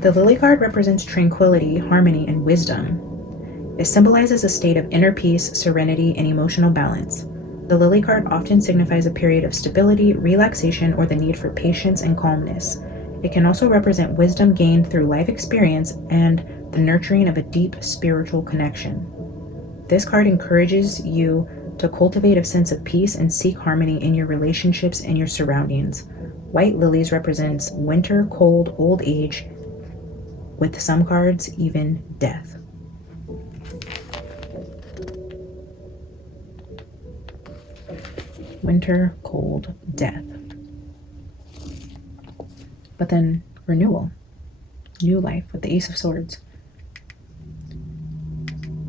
The Lily card represents tranquility, harmony, and wisdom. It symbolizes a state of inner peace, serenity, and emotional balance. The Lily card often signifies a period of stability, relaxation, or the need for patience and calmness. It can also represent wisdom gained through life experience and the nurturing of a deep spiritual connection. This card encourages you to cultivate a sense of peace and seek harmony in your relationships and your surroundings. White lilies represents winter, cold, old age, with some cards, even death. Winter, cold, death. But then renewal, new life with the Ace of Swords.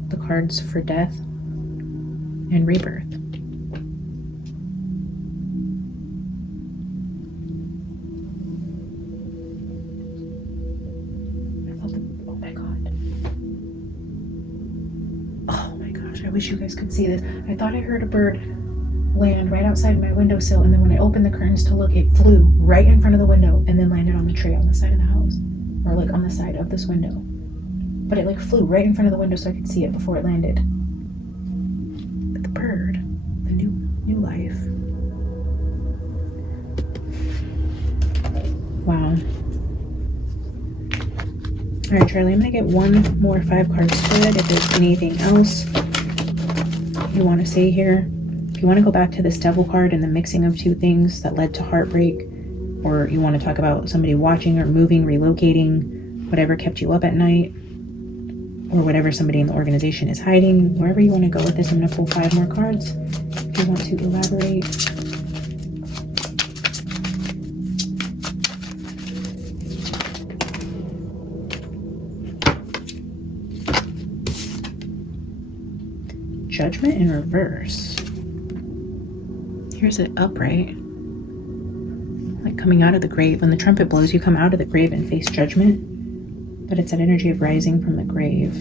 The cards for death and rebirth. Oh my God. Oh my gosh, I wish you guys could see this. I thought I heard a bird land right outside my windowsill, and then when I opened the curtains to look, it flew right in front of the window and then landed on the tray on the side of the house, or like on the side of this window. But it like flew right in front of the window so I could see it before it landed. But the bird, the new life. Wow. All right, Charlie, I'm gonna get one more 5-card spread. If there's anything else you want to say here. If you want to go back to this Devil card and the mixing of two things that led to heartbreak, or you want to talk about somebody watching or moving, relocating, whatever kept you up at night, or whatever somebody in the organization is hiding, wherever you want to go with this, I'm going to pull 5 more cards if you want to elaborate. Judgment in reverse. Here's it upright, like coming out of the grave. When the trumpet blows, you come out of the grave and face judgment, but it's that energy of rising from the grave.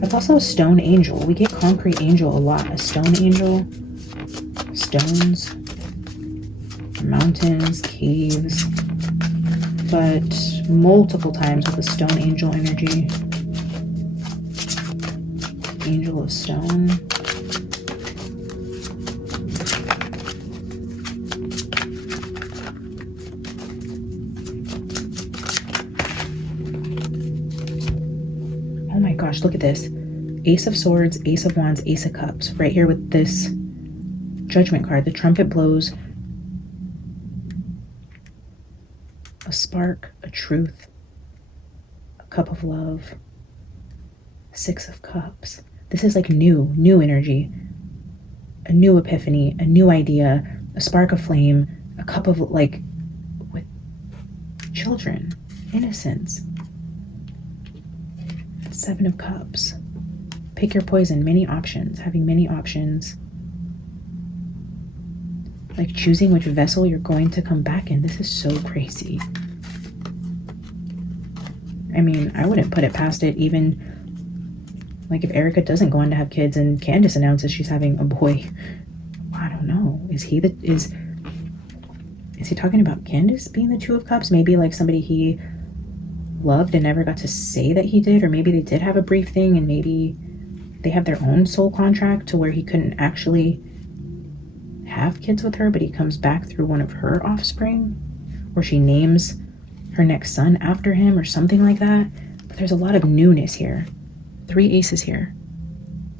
That's also a stone angel. We get concrete angel a lot. A stone angel, stones, mountains, caves, but multiple times with the stone angel energy. Angel of stone. Oh my gosh, look at this. Ace of Swords, Ace of Wands, Ace of Cups. Right here with this Judgment card. The trumpet blows. A spark, a truth, a cup of love, 6 of Cups. This is like new energy, a new epiphany, a new idea, a spark of flame, a cup of like with children, innocence. 7 of Cups. Pick your poison, many options, having many options. Like choosing which vessel you're going to come back in. This is so crazy. I mean, I wouldn't put it past it even, like, if Erica doesn't go on to have kids and Candace announces she's having a boy. I don't know. Is he talking about Candace being the Two of Cups? Maybe like somebody he loved and never got to say that he did, or maybe they did have a brief thing and maybe they have their own soul contract to where he couldn't actually have kids with her, but he comes back through one of her offspring, or she names her next son after him or something like that. But there's a lot of newness here. 3 aces here.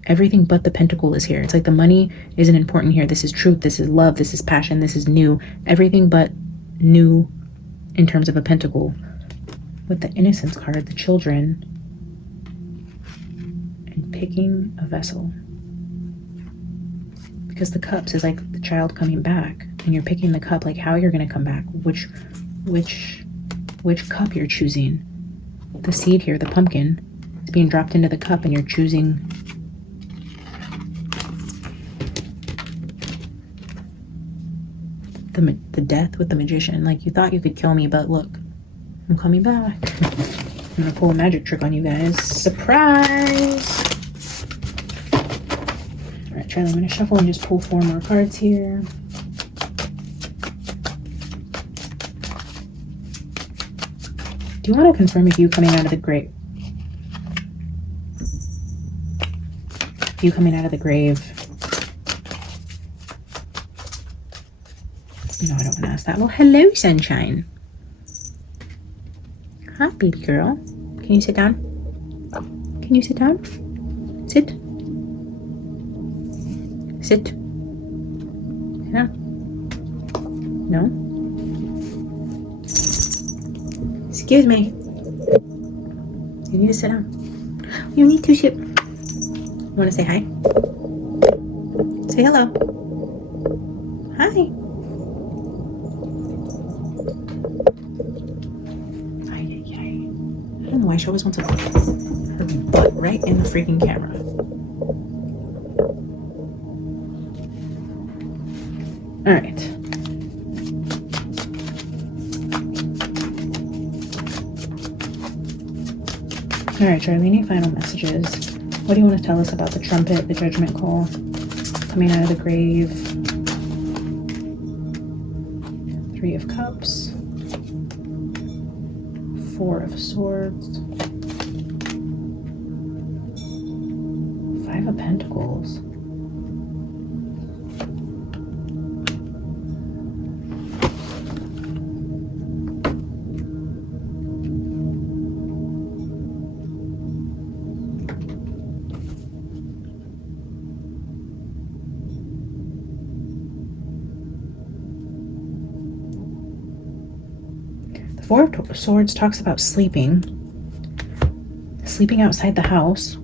Everything but the pentacle is here. It's like the money isn't important here. This is truth. This is love. This is passion. This is new. Everything but new in terms of a pentacle. With the innocence card, the children, and picking a vessel. Because the cups is like the child coming back, and you're picking the cup, like how you're going to come back, which cup you're choosing. The seed here, the pumpkin, is being dropped into the cup, and you're choosing the death with the magician. Like, you thought you could kill me, but look, I'm coming back. I'm gonna pull a magic trick on you guys. Surprise! All right, Charlie, I'm gonna shuffle and just pull 4 more cards here. Do you want to confirm if you coming out of the grave? You coming out of the grave? No, I don't want to ask that. Well, hello, sunshine. Hi, baby girl. Can you sit down? Can you sit down? Sit. Sit. No. No? Excuse me. You need to sit down. You need to sit. You want to say hi? Say hello. Hi. I don't know why she always wants to put her butt right in the freaking camera. All right. All right, Charlie, any final messages? What do you want to tell us about the trumpet, the judgment call, coming out of the grave? 3 of Cups. 4 of Swords. 5 of Pentacles. The 4 of Swords talks about sleeping outside the house.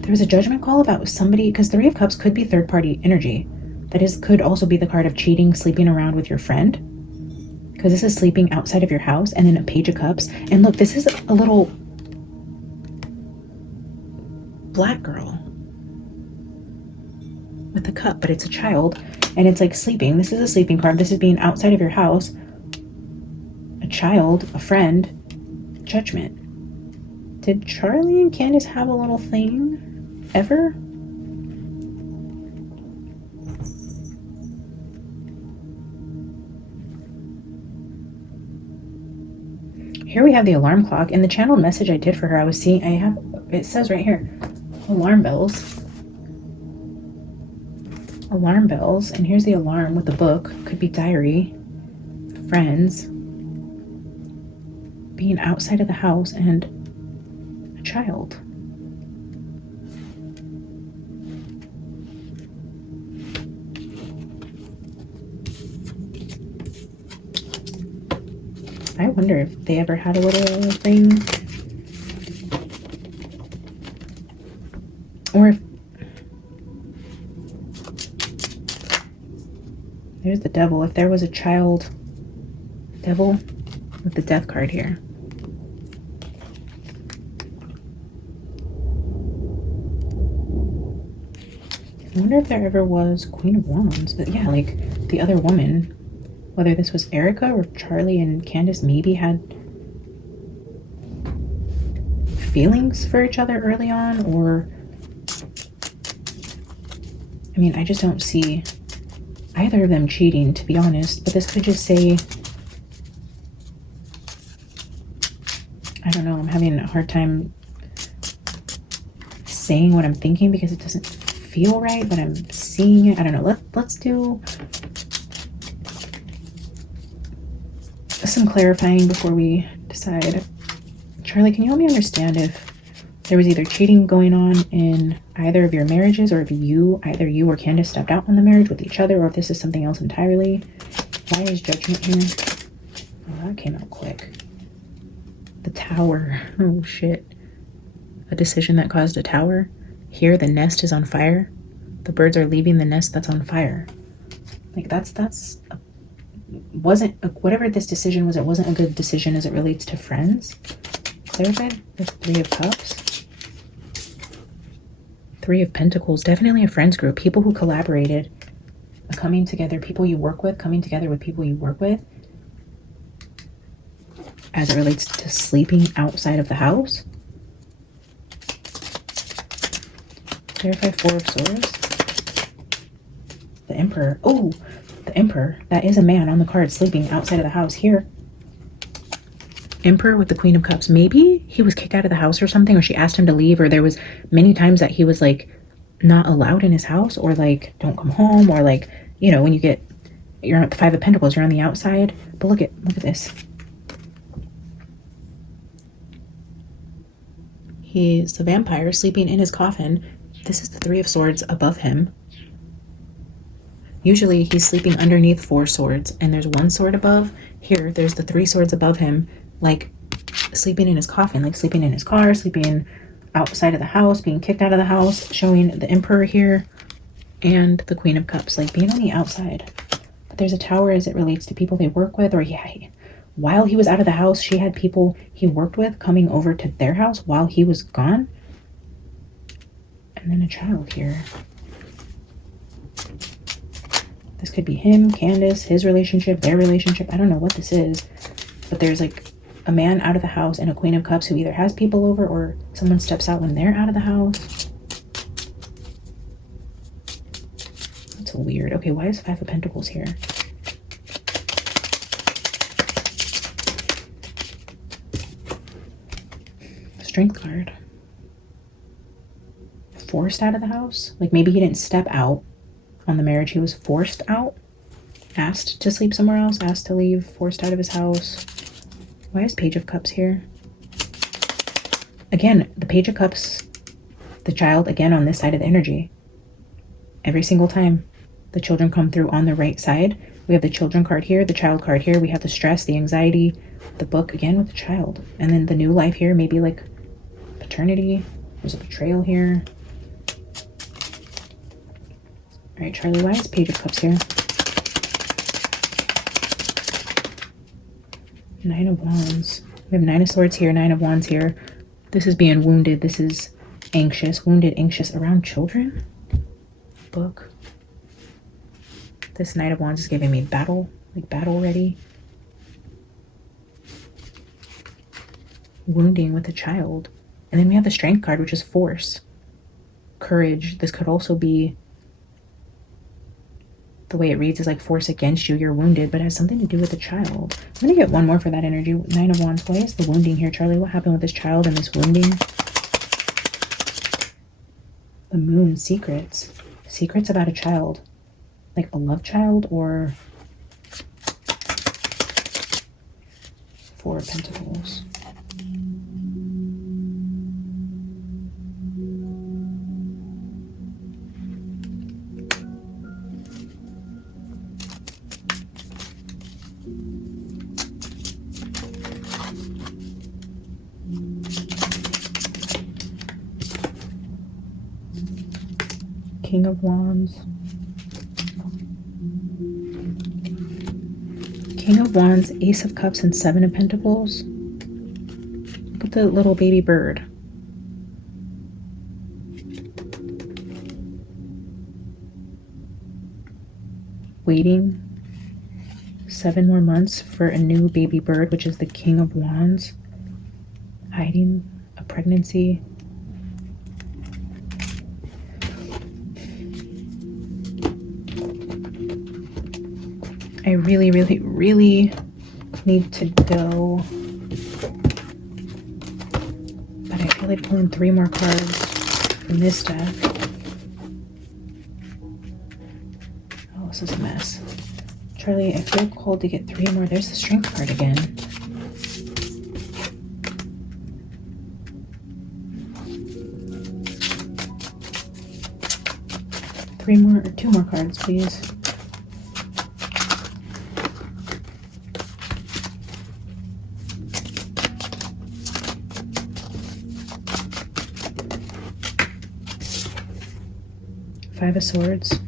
There was a judgment call about somebody, because 3 of Cups could be third-party energy. That is, could also be the card of cheating, sleeping around with your friend. Because this is sleeping outside of your house, and then a Page of Cups. And look, this is a little black girl with a cup, but it's a child, and it's like sleeping. This is a sleeping card. This is being outside of your house. A child, a friend, judgment. Did Charlie and Candace have a little thing ever? Here we have the alarm clock. In the channeled message I did for her, I was seeing, it says right here, alarm bells. Alarm bells. And here's the alarm with the book. Could be diary. Friends. Being outside of the house and a child. I wonder if they ever had a little thing, or if there's the devil, if there was a child devil with the death card here. I wonder if there ever was Queen of Wands. But yeah, like the other woman, whether this was Erica or Charlie and Candace, maybe had feelings for each other early on, or I mean, I just don't see either of them cheating, to be honest. But this could just say, I don't know, I'm having a hard time saying what I'm thinking because it doesn't feel right, but I'm seeing it. I don't know. Let's do some clarifying before we decide. Charlie, can you help me understand if there was either cheating going on in either of your marriages, or if either you or Candace stepped out on the marriage with each other, or if this is something else entirely? Why is judgment here? Oh, that came out quick. The tower. Oh shit. A decision that caused a tower. Here the nest is on fire. The birds are leaving the nest that's on fire. Like whatever this decision was, it wasn't a good decision as it relates to friends. Clarified the Three of Cups. Three of Pentacles, definitely a friends group, people who collaborated, coming together, people you work with, coming together with people you work with, as it relates to sleeping outside of the house. Clarify Four of Swords. The Emperor. Oh, the Emperor. That is a man on the card sleeping outside of the house here. Emperor with the Queen of Cups. Maybe he was kicked out of the house or something, or she asked him to leave, or there was many times that he was like not allowed in his house, or like don't come home, or like, you know, when you're at the Five of Pentacles, you're on the outside. But look at this. He's the vampire sleeping in his coffin. This is the Three of Swords above him. Usually he's sleeping underneath four swords, and there's one sword above. Here, there's the three swords above him, like sleeping in his coffin, like sleeping in his car, sleeping outside of the house, being kicked out of the house, showing the Emperor here, and the Queen of Cups, like being on the outside. But there's a tower as it relates to people they work with, or while he was out of the house, she had people he worked with coming over to their house while he was gone. And then a child here. This could be him, Candace, his relationship, their relationship. I don't know what this is, but there's like a man out of the house and a Queen of Cups who either has people over or someone steps out when they're out of the house. That's weird. Okay, why is Five of Pentacles here? Strength card. Forced out of the house? Like maybe he didn't step out on the marriage, he was forced out, asked to sleep somewhere else, asked to leave, forced out of his house. Why is Page of Cups here? Again, the Page of Cups, the child, again on this side of the energy. Every single time the children come through on the right side, we have the children card here, the child card here, we have the stress, the anxiety, the book again with the child, and then the new life here, maybe like paternity. There's a betrayal here. All right, Charlie, why is Page of Cups here? Nine of Wands. We have Nine of Swords here, Nine of Wands here. This is being wounded. This is anxious, wounded, anxious around children. Book. This Knight of Wands is giving me battle, like battle ready. Wounding with a child. And then we have the Strength card, which is force, courage. This could also be, the way it reads is like force against you, you're wounded, but it has something to do with a child. I'm gonna get one more for that energy. Nine of Wands. Why is the wounding here, Charlie? What happened with this child and this wounding? The Moon. Secrets. Secrets about a child. Like a love child, or Four of Pentacles. King of Wands. King of Wands, Ace of Cups, and Seven of Pentacles. Look at the little baby bird. waiting 7 more months for a new baby bird, which is the King of Wands. Hiding a pregnancy. I really, really, really need to go. But I feel like pulling 3 more cards from this deck. Oh, this is a mess. Charlie, I feel called to get 3 more. There's the Strength card again. Two more cards, please. Five of Swords.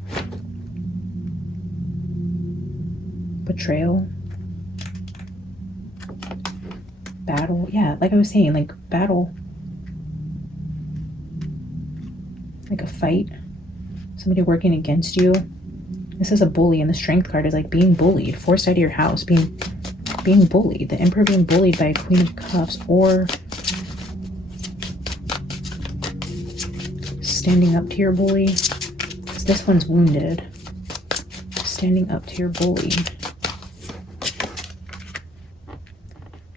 Betrayal. Battle. Yeah, like I was saying, like battle. Like a fight. Somebody working against you. This is a bully, and the Strength card is like being bullied, forced out of your house, being bullied. The Emperor being bullied by a Queen of Cups, or standing up to your bully. Because this one's wounded. Standing up to your bully.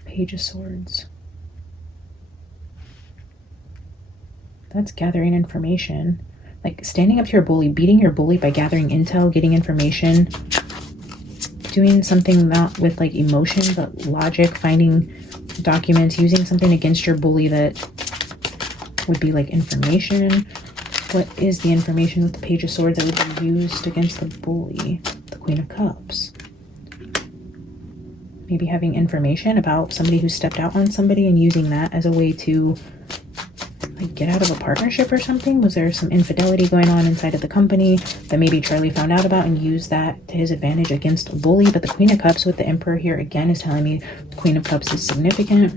Page of Swords. That's gathering information. Like standing up to your bully, beating your bully by gathering intel, getting information, doing something not with like emotion but logic, finding documents, using something against your bully that would be like information. What is the information with the Page of Swords that would be used against the bully? The Queen of Cups. Maybe having information about somebody who stepped out on somebody and using that as a way to like get out of a partnership or something. Was there some infidelity going on inside of the company that maybe Charlie found out about and used that to his advantage against a bully? But the Queen of Cups with the Emperor here again is telling me the Queen of Cups is significant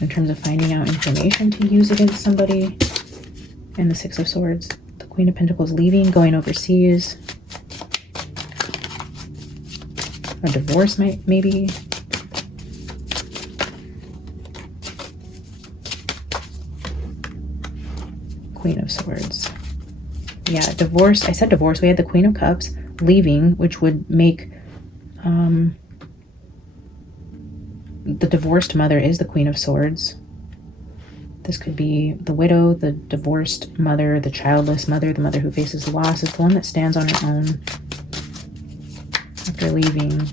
in terms of finding out information to use against somebody. And the Six of Swords, the Queen of Pentacles leaving, going overseas. A divorce maybe. Queen of Swords. Yeah, divorce. I said divorce. We had the Queen of Cups leaving, which would make the divorced mother is the Queen of Swords. This could be the widow, the divorced mother, the childless mother, the mother who faces loss. Is the one that stands on her own after leaving.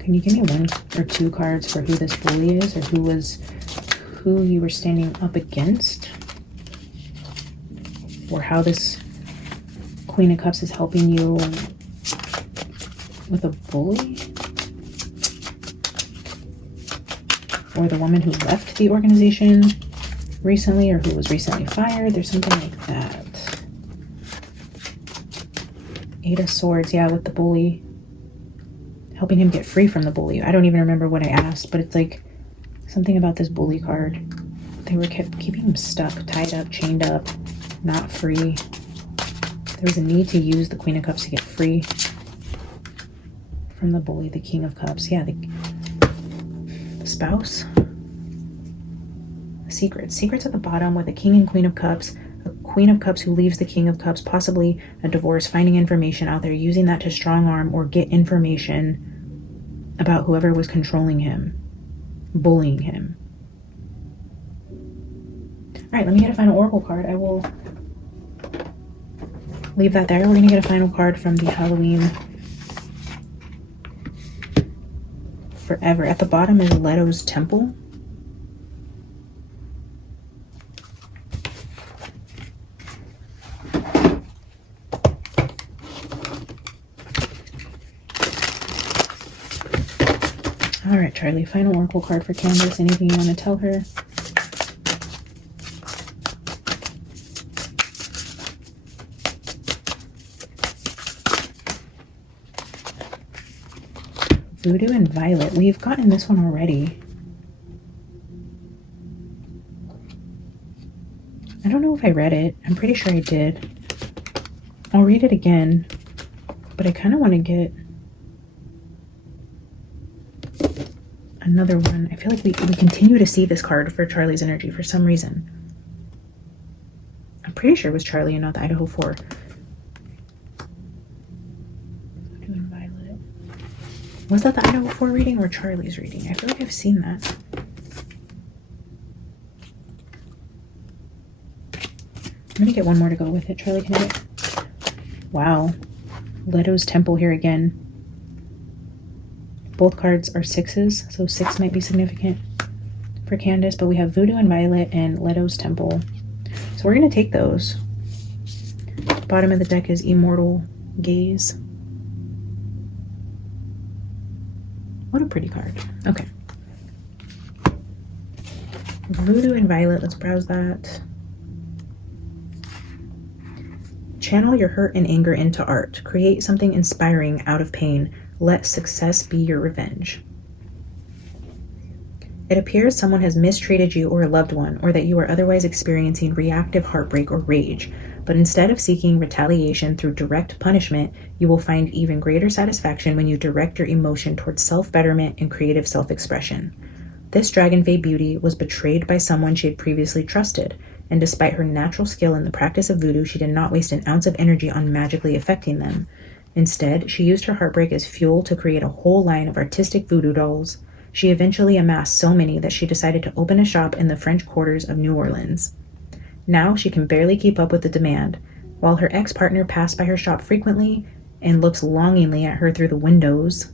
Can you give me 1 or 2 cards for who this bully is, or who you were standing up against, or how this Queen of Cups is helping you with a bully, or the woman who left the organization recently, or who was recently fired? There's something like that. 8 of Swords, yeah, with the bully, helping him get free from the bully. I don't even remember what I asked, but it's like something about this bully card. They were keeping him stuck, tied up, chained up, not free. There was a need to use the Queen of Cups to get free from the bully, the King of Cups. Yeah, the spouse. Secrets at the bottom with a King and Queen of Cups. A Queen of Cups who leaves the King of Cups, possibly a divorce, finding information out there, using that to strong arm or get information about whoever was controlling him, bullying him. All right, let me get a final oracle card. I will leave that there. We're going to get a final card from the Halloween Forever. At the bottom is Leto's Temple. All right, Charlie, final oracle card for Candace. Anything you want to tell her? Voodoo and Violet. We've gotten this one already. I don't know if I read it. I'm pretty sure I did. I'll read it again, but I kind of want to get another one. I feel like we continue to see this card for Charlie's energy for some reason. I'm pretty sure it was Charlie and not the Idaho 4. Was that the Idaho 4 reading or Charlie's reading? I feel like I've seen that. I'm gonna get one more to go with it. Charlie, can I get... Wow. Leto's Temple here again. Both cards are 6s, so 6 might be significant for Candace, but we have Voodoo and Violet and Leto's Temple. So we're gonna take those. Bottom of the deck is Immortal Gaze. What a pretty card. Okay. Voodoo and Violet, let's browse that. Channel your hurt and anger into art. Create something inspiring out of pain. Let success be your revenge. It appears someone has mistreated you or a loved one, or that you are otherwise experiencing reactive heartbreak or rage. But instead of seeking retaliation through direct punishment, you will find even greater satisfaction when you direct your emotion towards self-betterment and creative self-expression. This Dragon Fae beauty was betrayed by someone she had previously trusted, and despite her natural skill in the practice of voodoo, she did not waste an ounce of energy on magically affecting them. Instead, she used her heartbreak as fuel to create a whole line of artistic voodoo dolls. She eventually amassed so many that she decided to open a shop in the French quarters of New Orleans. Now she can barely keep up with the demand. While her ex-partner passed by her shop frequently and looks longingly at her through the windows,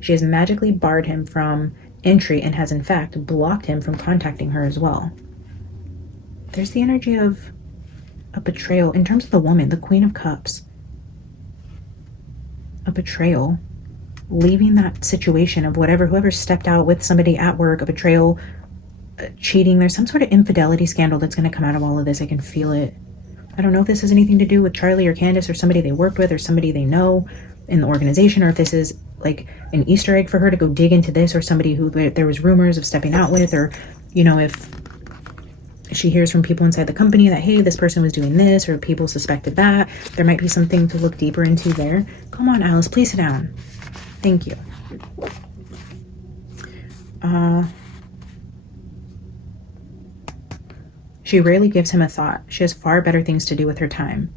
she has magically barred him from entry and has in fact blocked him from contacting her as well. There's the energy of a betrayal. In terms of the woman, the Queen of Cups, a betrayal, leaving that situation of whoever stepped out with somebody at work, a betrayal, cheating. There's some sort of infidelity scandal that's going to come out of all of this. I can feel it. I don't know if this has anything to do with Charlie or Candace or somebody they worked with or somebody they know in the organization, or if this is like an Easter egg for her to go dig into this, or somebody who there was rumors of stepping out with, or, you know, if she hears from people inside the company that, hey, this person was doing this, or people suspected that. There might be something to look deeper into there. Come on, Alice, please sit down. Thank you. She rarely gives him a thought. She has far better things to do with her time.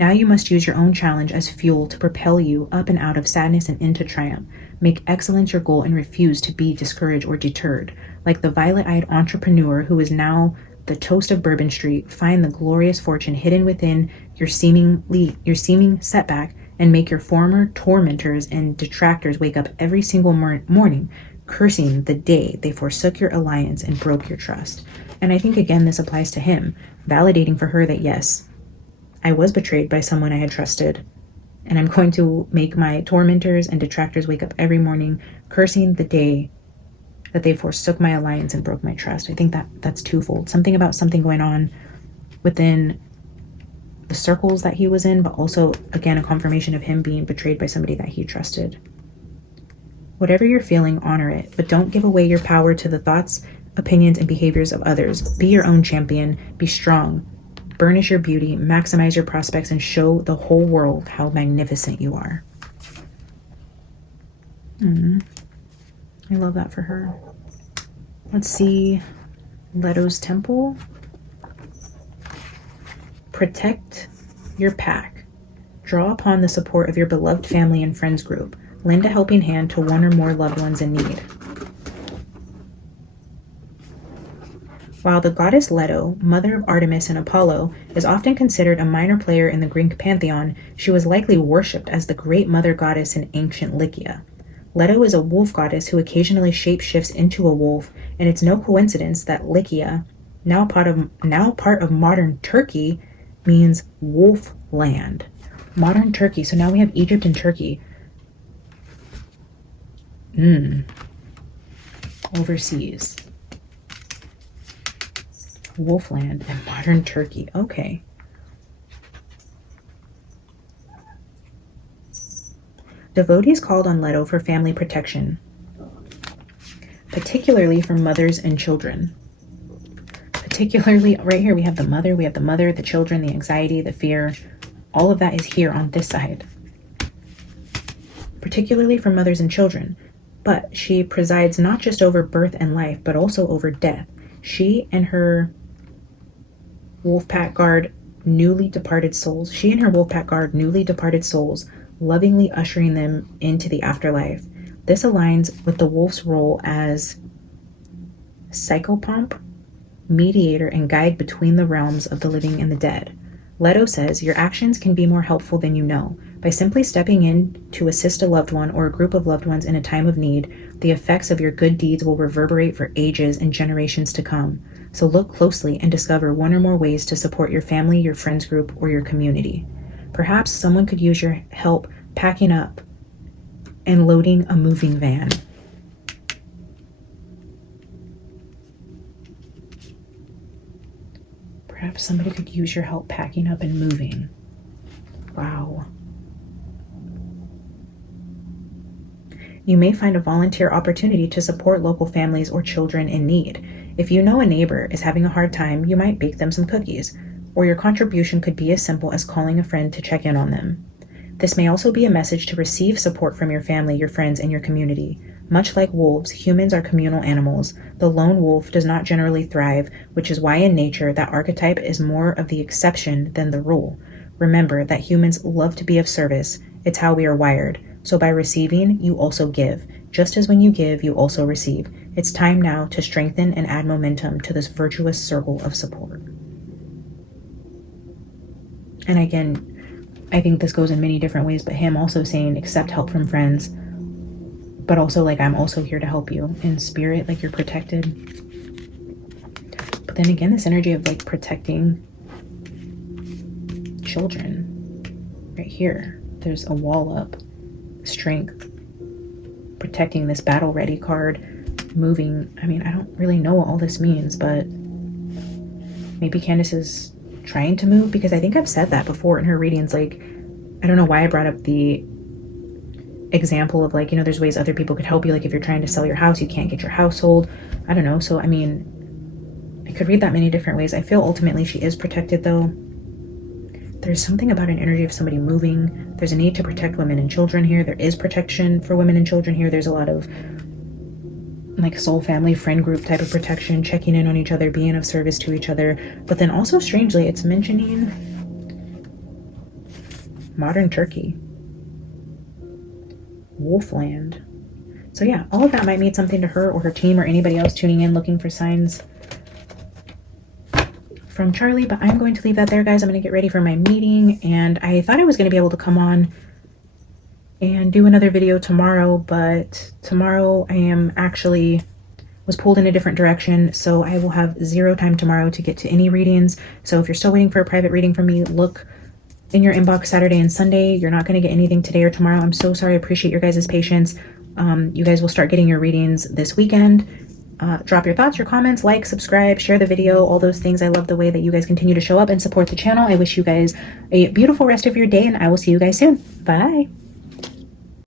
Now you must use your own challenge as fuel to propel you up and out of sadness and into triumph. Make excellence your goal and refuse to be discouraged or deterred. Like the violet-eyed entrepreneur who is now the toast of Bourbon Street, find the glorious fortune hidden within your seeming setback, and make your former tormentors and detractors wake up every single morning, cursing the day they forsook your alliance and broke your trust. And I think, again, this applies to him, validating for her that, yes, I was betrayed by someone I had trusted, and I'm going to make my tormentors and detractors wake up every morning, cursing the day that they forsook my alliance and broke my trust. I think that's twofold. Something about something going on within the circles that he was in, but also, again, a confirmation of him being betrayed by somebody that he trusted. Whatever you're feeling, honor it, but don't give away your power to the thoughts, opinions, and behaviors of others. Be your own champion. Be strong. Burnish your beauty, maximize your prospects, and show the whole world how magnificent you are. I love that for her. Let's see. Leto's Temple. Protect your pack. Draw upon the support of your beloved family and friends group. Lend a helping hand to one or more loved ones in need. While the goddess Leto, mother of Artemis and Apollo, is often considered a minor player in the Greek pantheon, she was likely worshipped as the great mother goddess in ancient Lycia. Leto is a wolf goddess who occasionally shapeshifts into a wolf, and it's no coincidence that Lycia, now part of modern Turkey, means wolf land. Modern Turkey. So now we have Egypt and Turkey. Overseas. Wolfland and modern Turkey. Okay. Devotees called on Leto for family protection, particularly for mothers and children. particularly right here, we have the mother, the children, the anxiety, the fear. All of that is here on this side, particularly for mothers and children. But she presides not just over birth and life, but also over death. She and her Wolfpack guard newly departed souls, lovingly ushering them into the afterlife. This aligns with the wolf's role as psychopomp, mediator, and guide between the realms of the living and the dead. Leto says, your actions can be more helpful than you know. By simply stepping in to assist a loved one or a group of loved ones in a time of need, the effects of your good deeds will reverberate for ages and generations to come. So look closely and discover one or more ways to support your family, your friends group, or your community. Perhaps someone could use your help packing up and loading a moving van. Perhaps somebody could use your help packing up and moving. Wow. You may find a volunteer opportunity to support local families or children in need. If you know a neighbor is having a hard time, you might bake them some cookies, or your contribution could be as simple as calling a friend to check in on them. This may also be a message to receive support from your family, your friends, and your community. Much like wolves, humans are communal animals. The lone wolf does not generally thrive, which is why in nature that archetype is more of the exception than the rule. Remember that humans love to be of service. It's how we are wired. So by receiving, you also give. Just as when you give, you also receive. It's time now to strengthen and add momentum to this virtuous circle of support. And again, I think this goes in many different ways, but him also saying accept help from friends, but also like I'm also here to help you in spirit, like you're protected. But then again, this energy of like protecting children right here. There's a wall up, strength, protecting this battle ready card, moving. I mean, I don't really know what all this means, but maybe Candace is trying to move, because I think I've said that before in her readings. Like, I don't know why I brought up the example of like, you know, there's ways other people could help you. Like if you're trying to sell your house, you can't get your house sold. I don't know. So, I mean, I could read that many different ways. I feel ultimately she is protected though. There's something about an energy of somebody moving. There's a need to protect women and children here. There is protection for women and children here. There's a lot of like soul family friend group type of protection, checking in on each other, being of service to each other. But then also strangely, it's mentioning modern Turkey, Wolfland. So yeah, all of that might mean something to her or her team or anybody else tuning in looking for signs from Charlie. But I'm going to leave that there, guys. I'm going to get ready for my meeting, and I thought I was going to be able to come on and do another video tomorrow, but tomorrow I am actually was pulled in a different direction, so I will have zero time tomorrow to get to any readings. So if you're still waiting for a private reading from me, look in your inbox Saturday and Sunday. You're not going to get anything today or tomorrow. I'm so sorry. I appreciate your guys' patience. You guys will start getting your readings this weekend. Drop your thoughts, your comments, like, subscribe, share the video, all those things. I love the way that you guys continue to show up and support the channel. I wish you guys a beautiful rest of your day, and I will see you guys soon. Bye.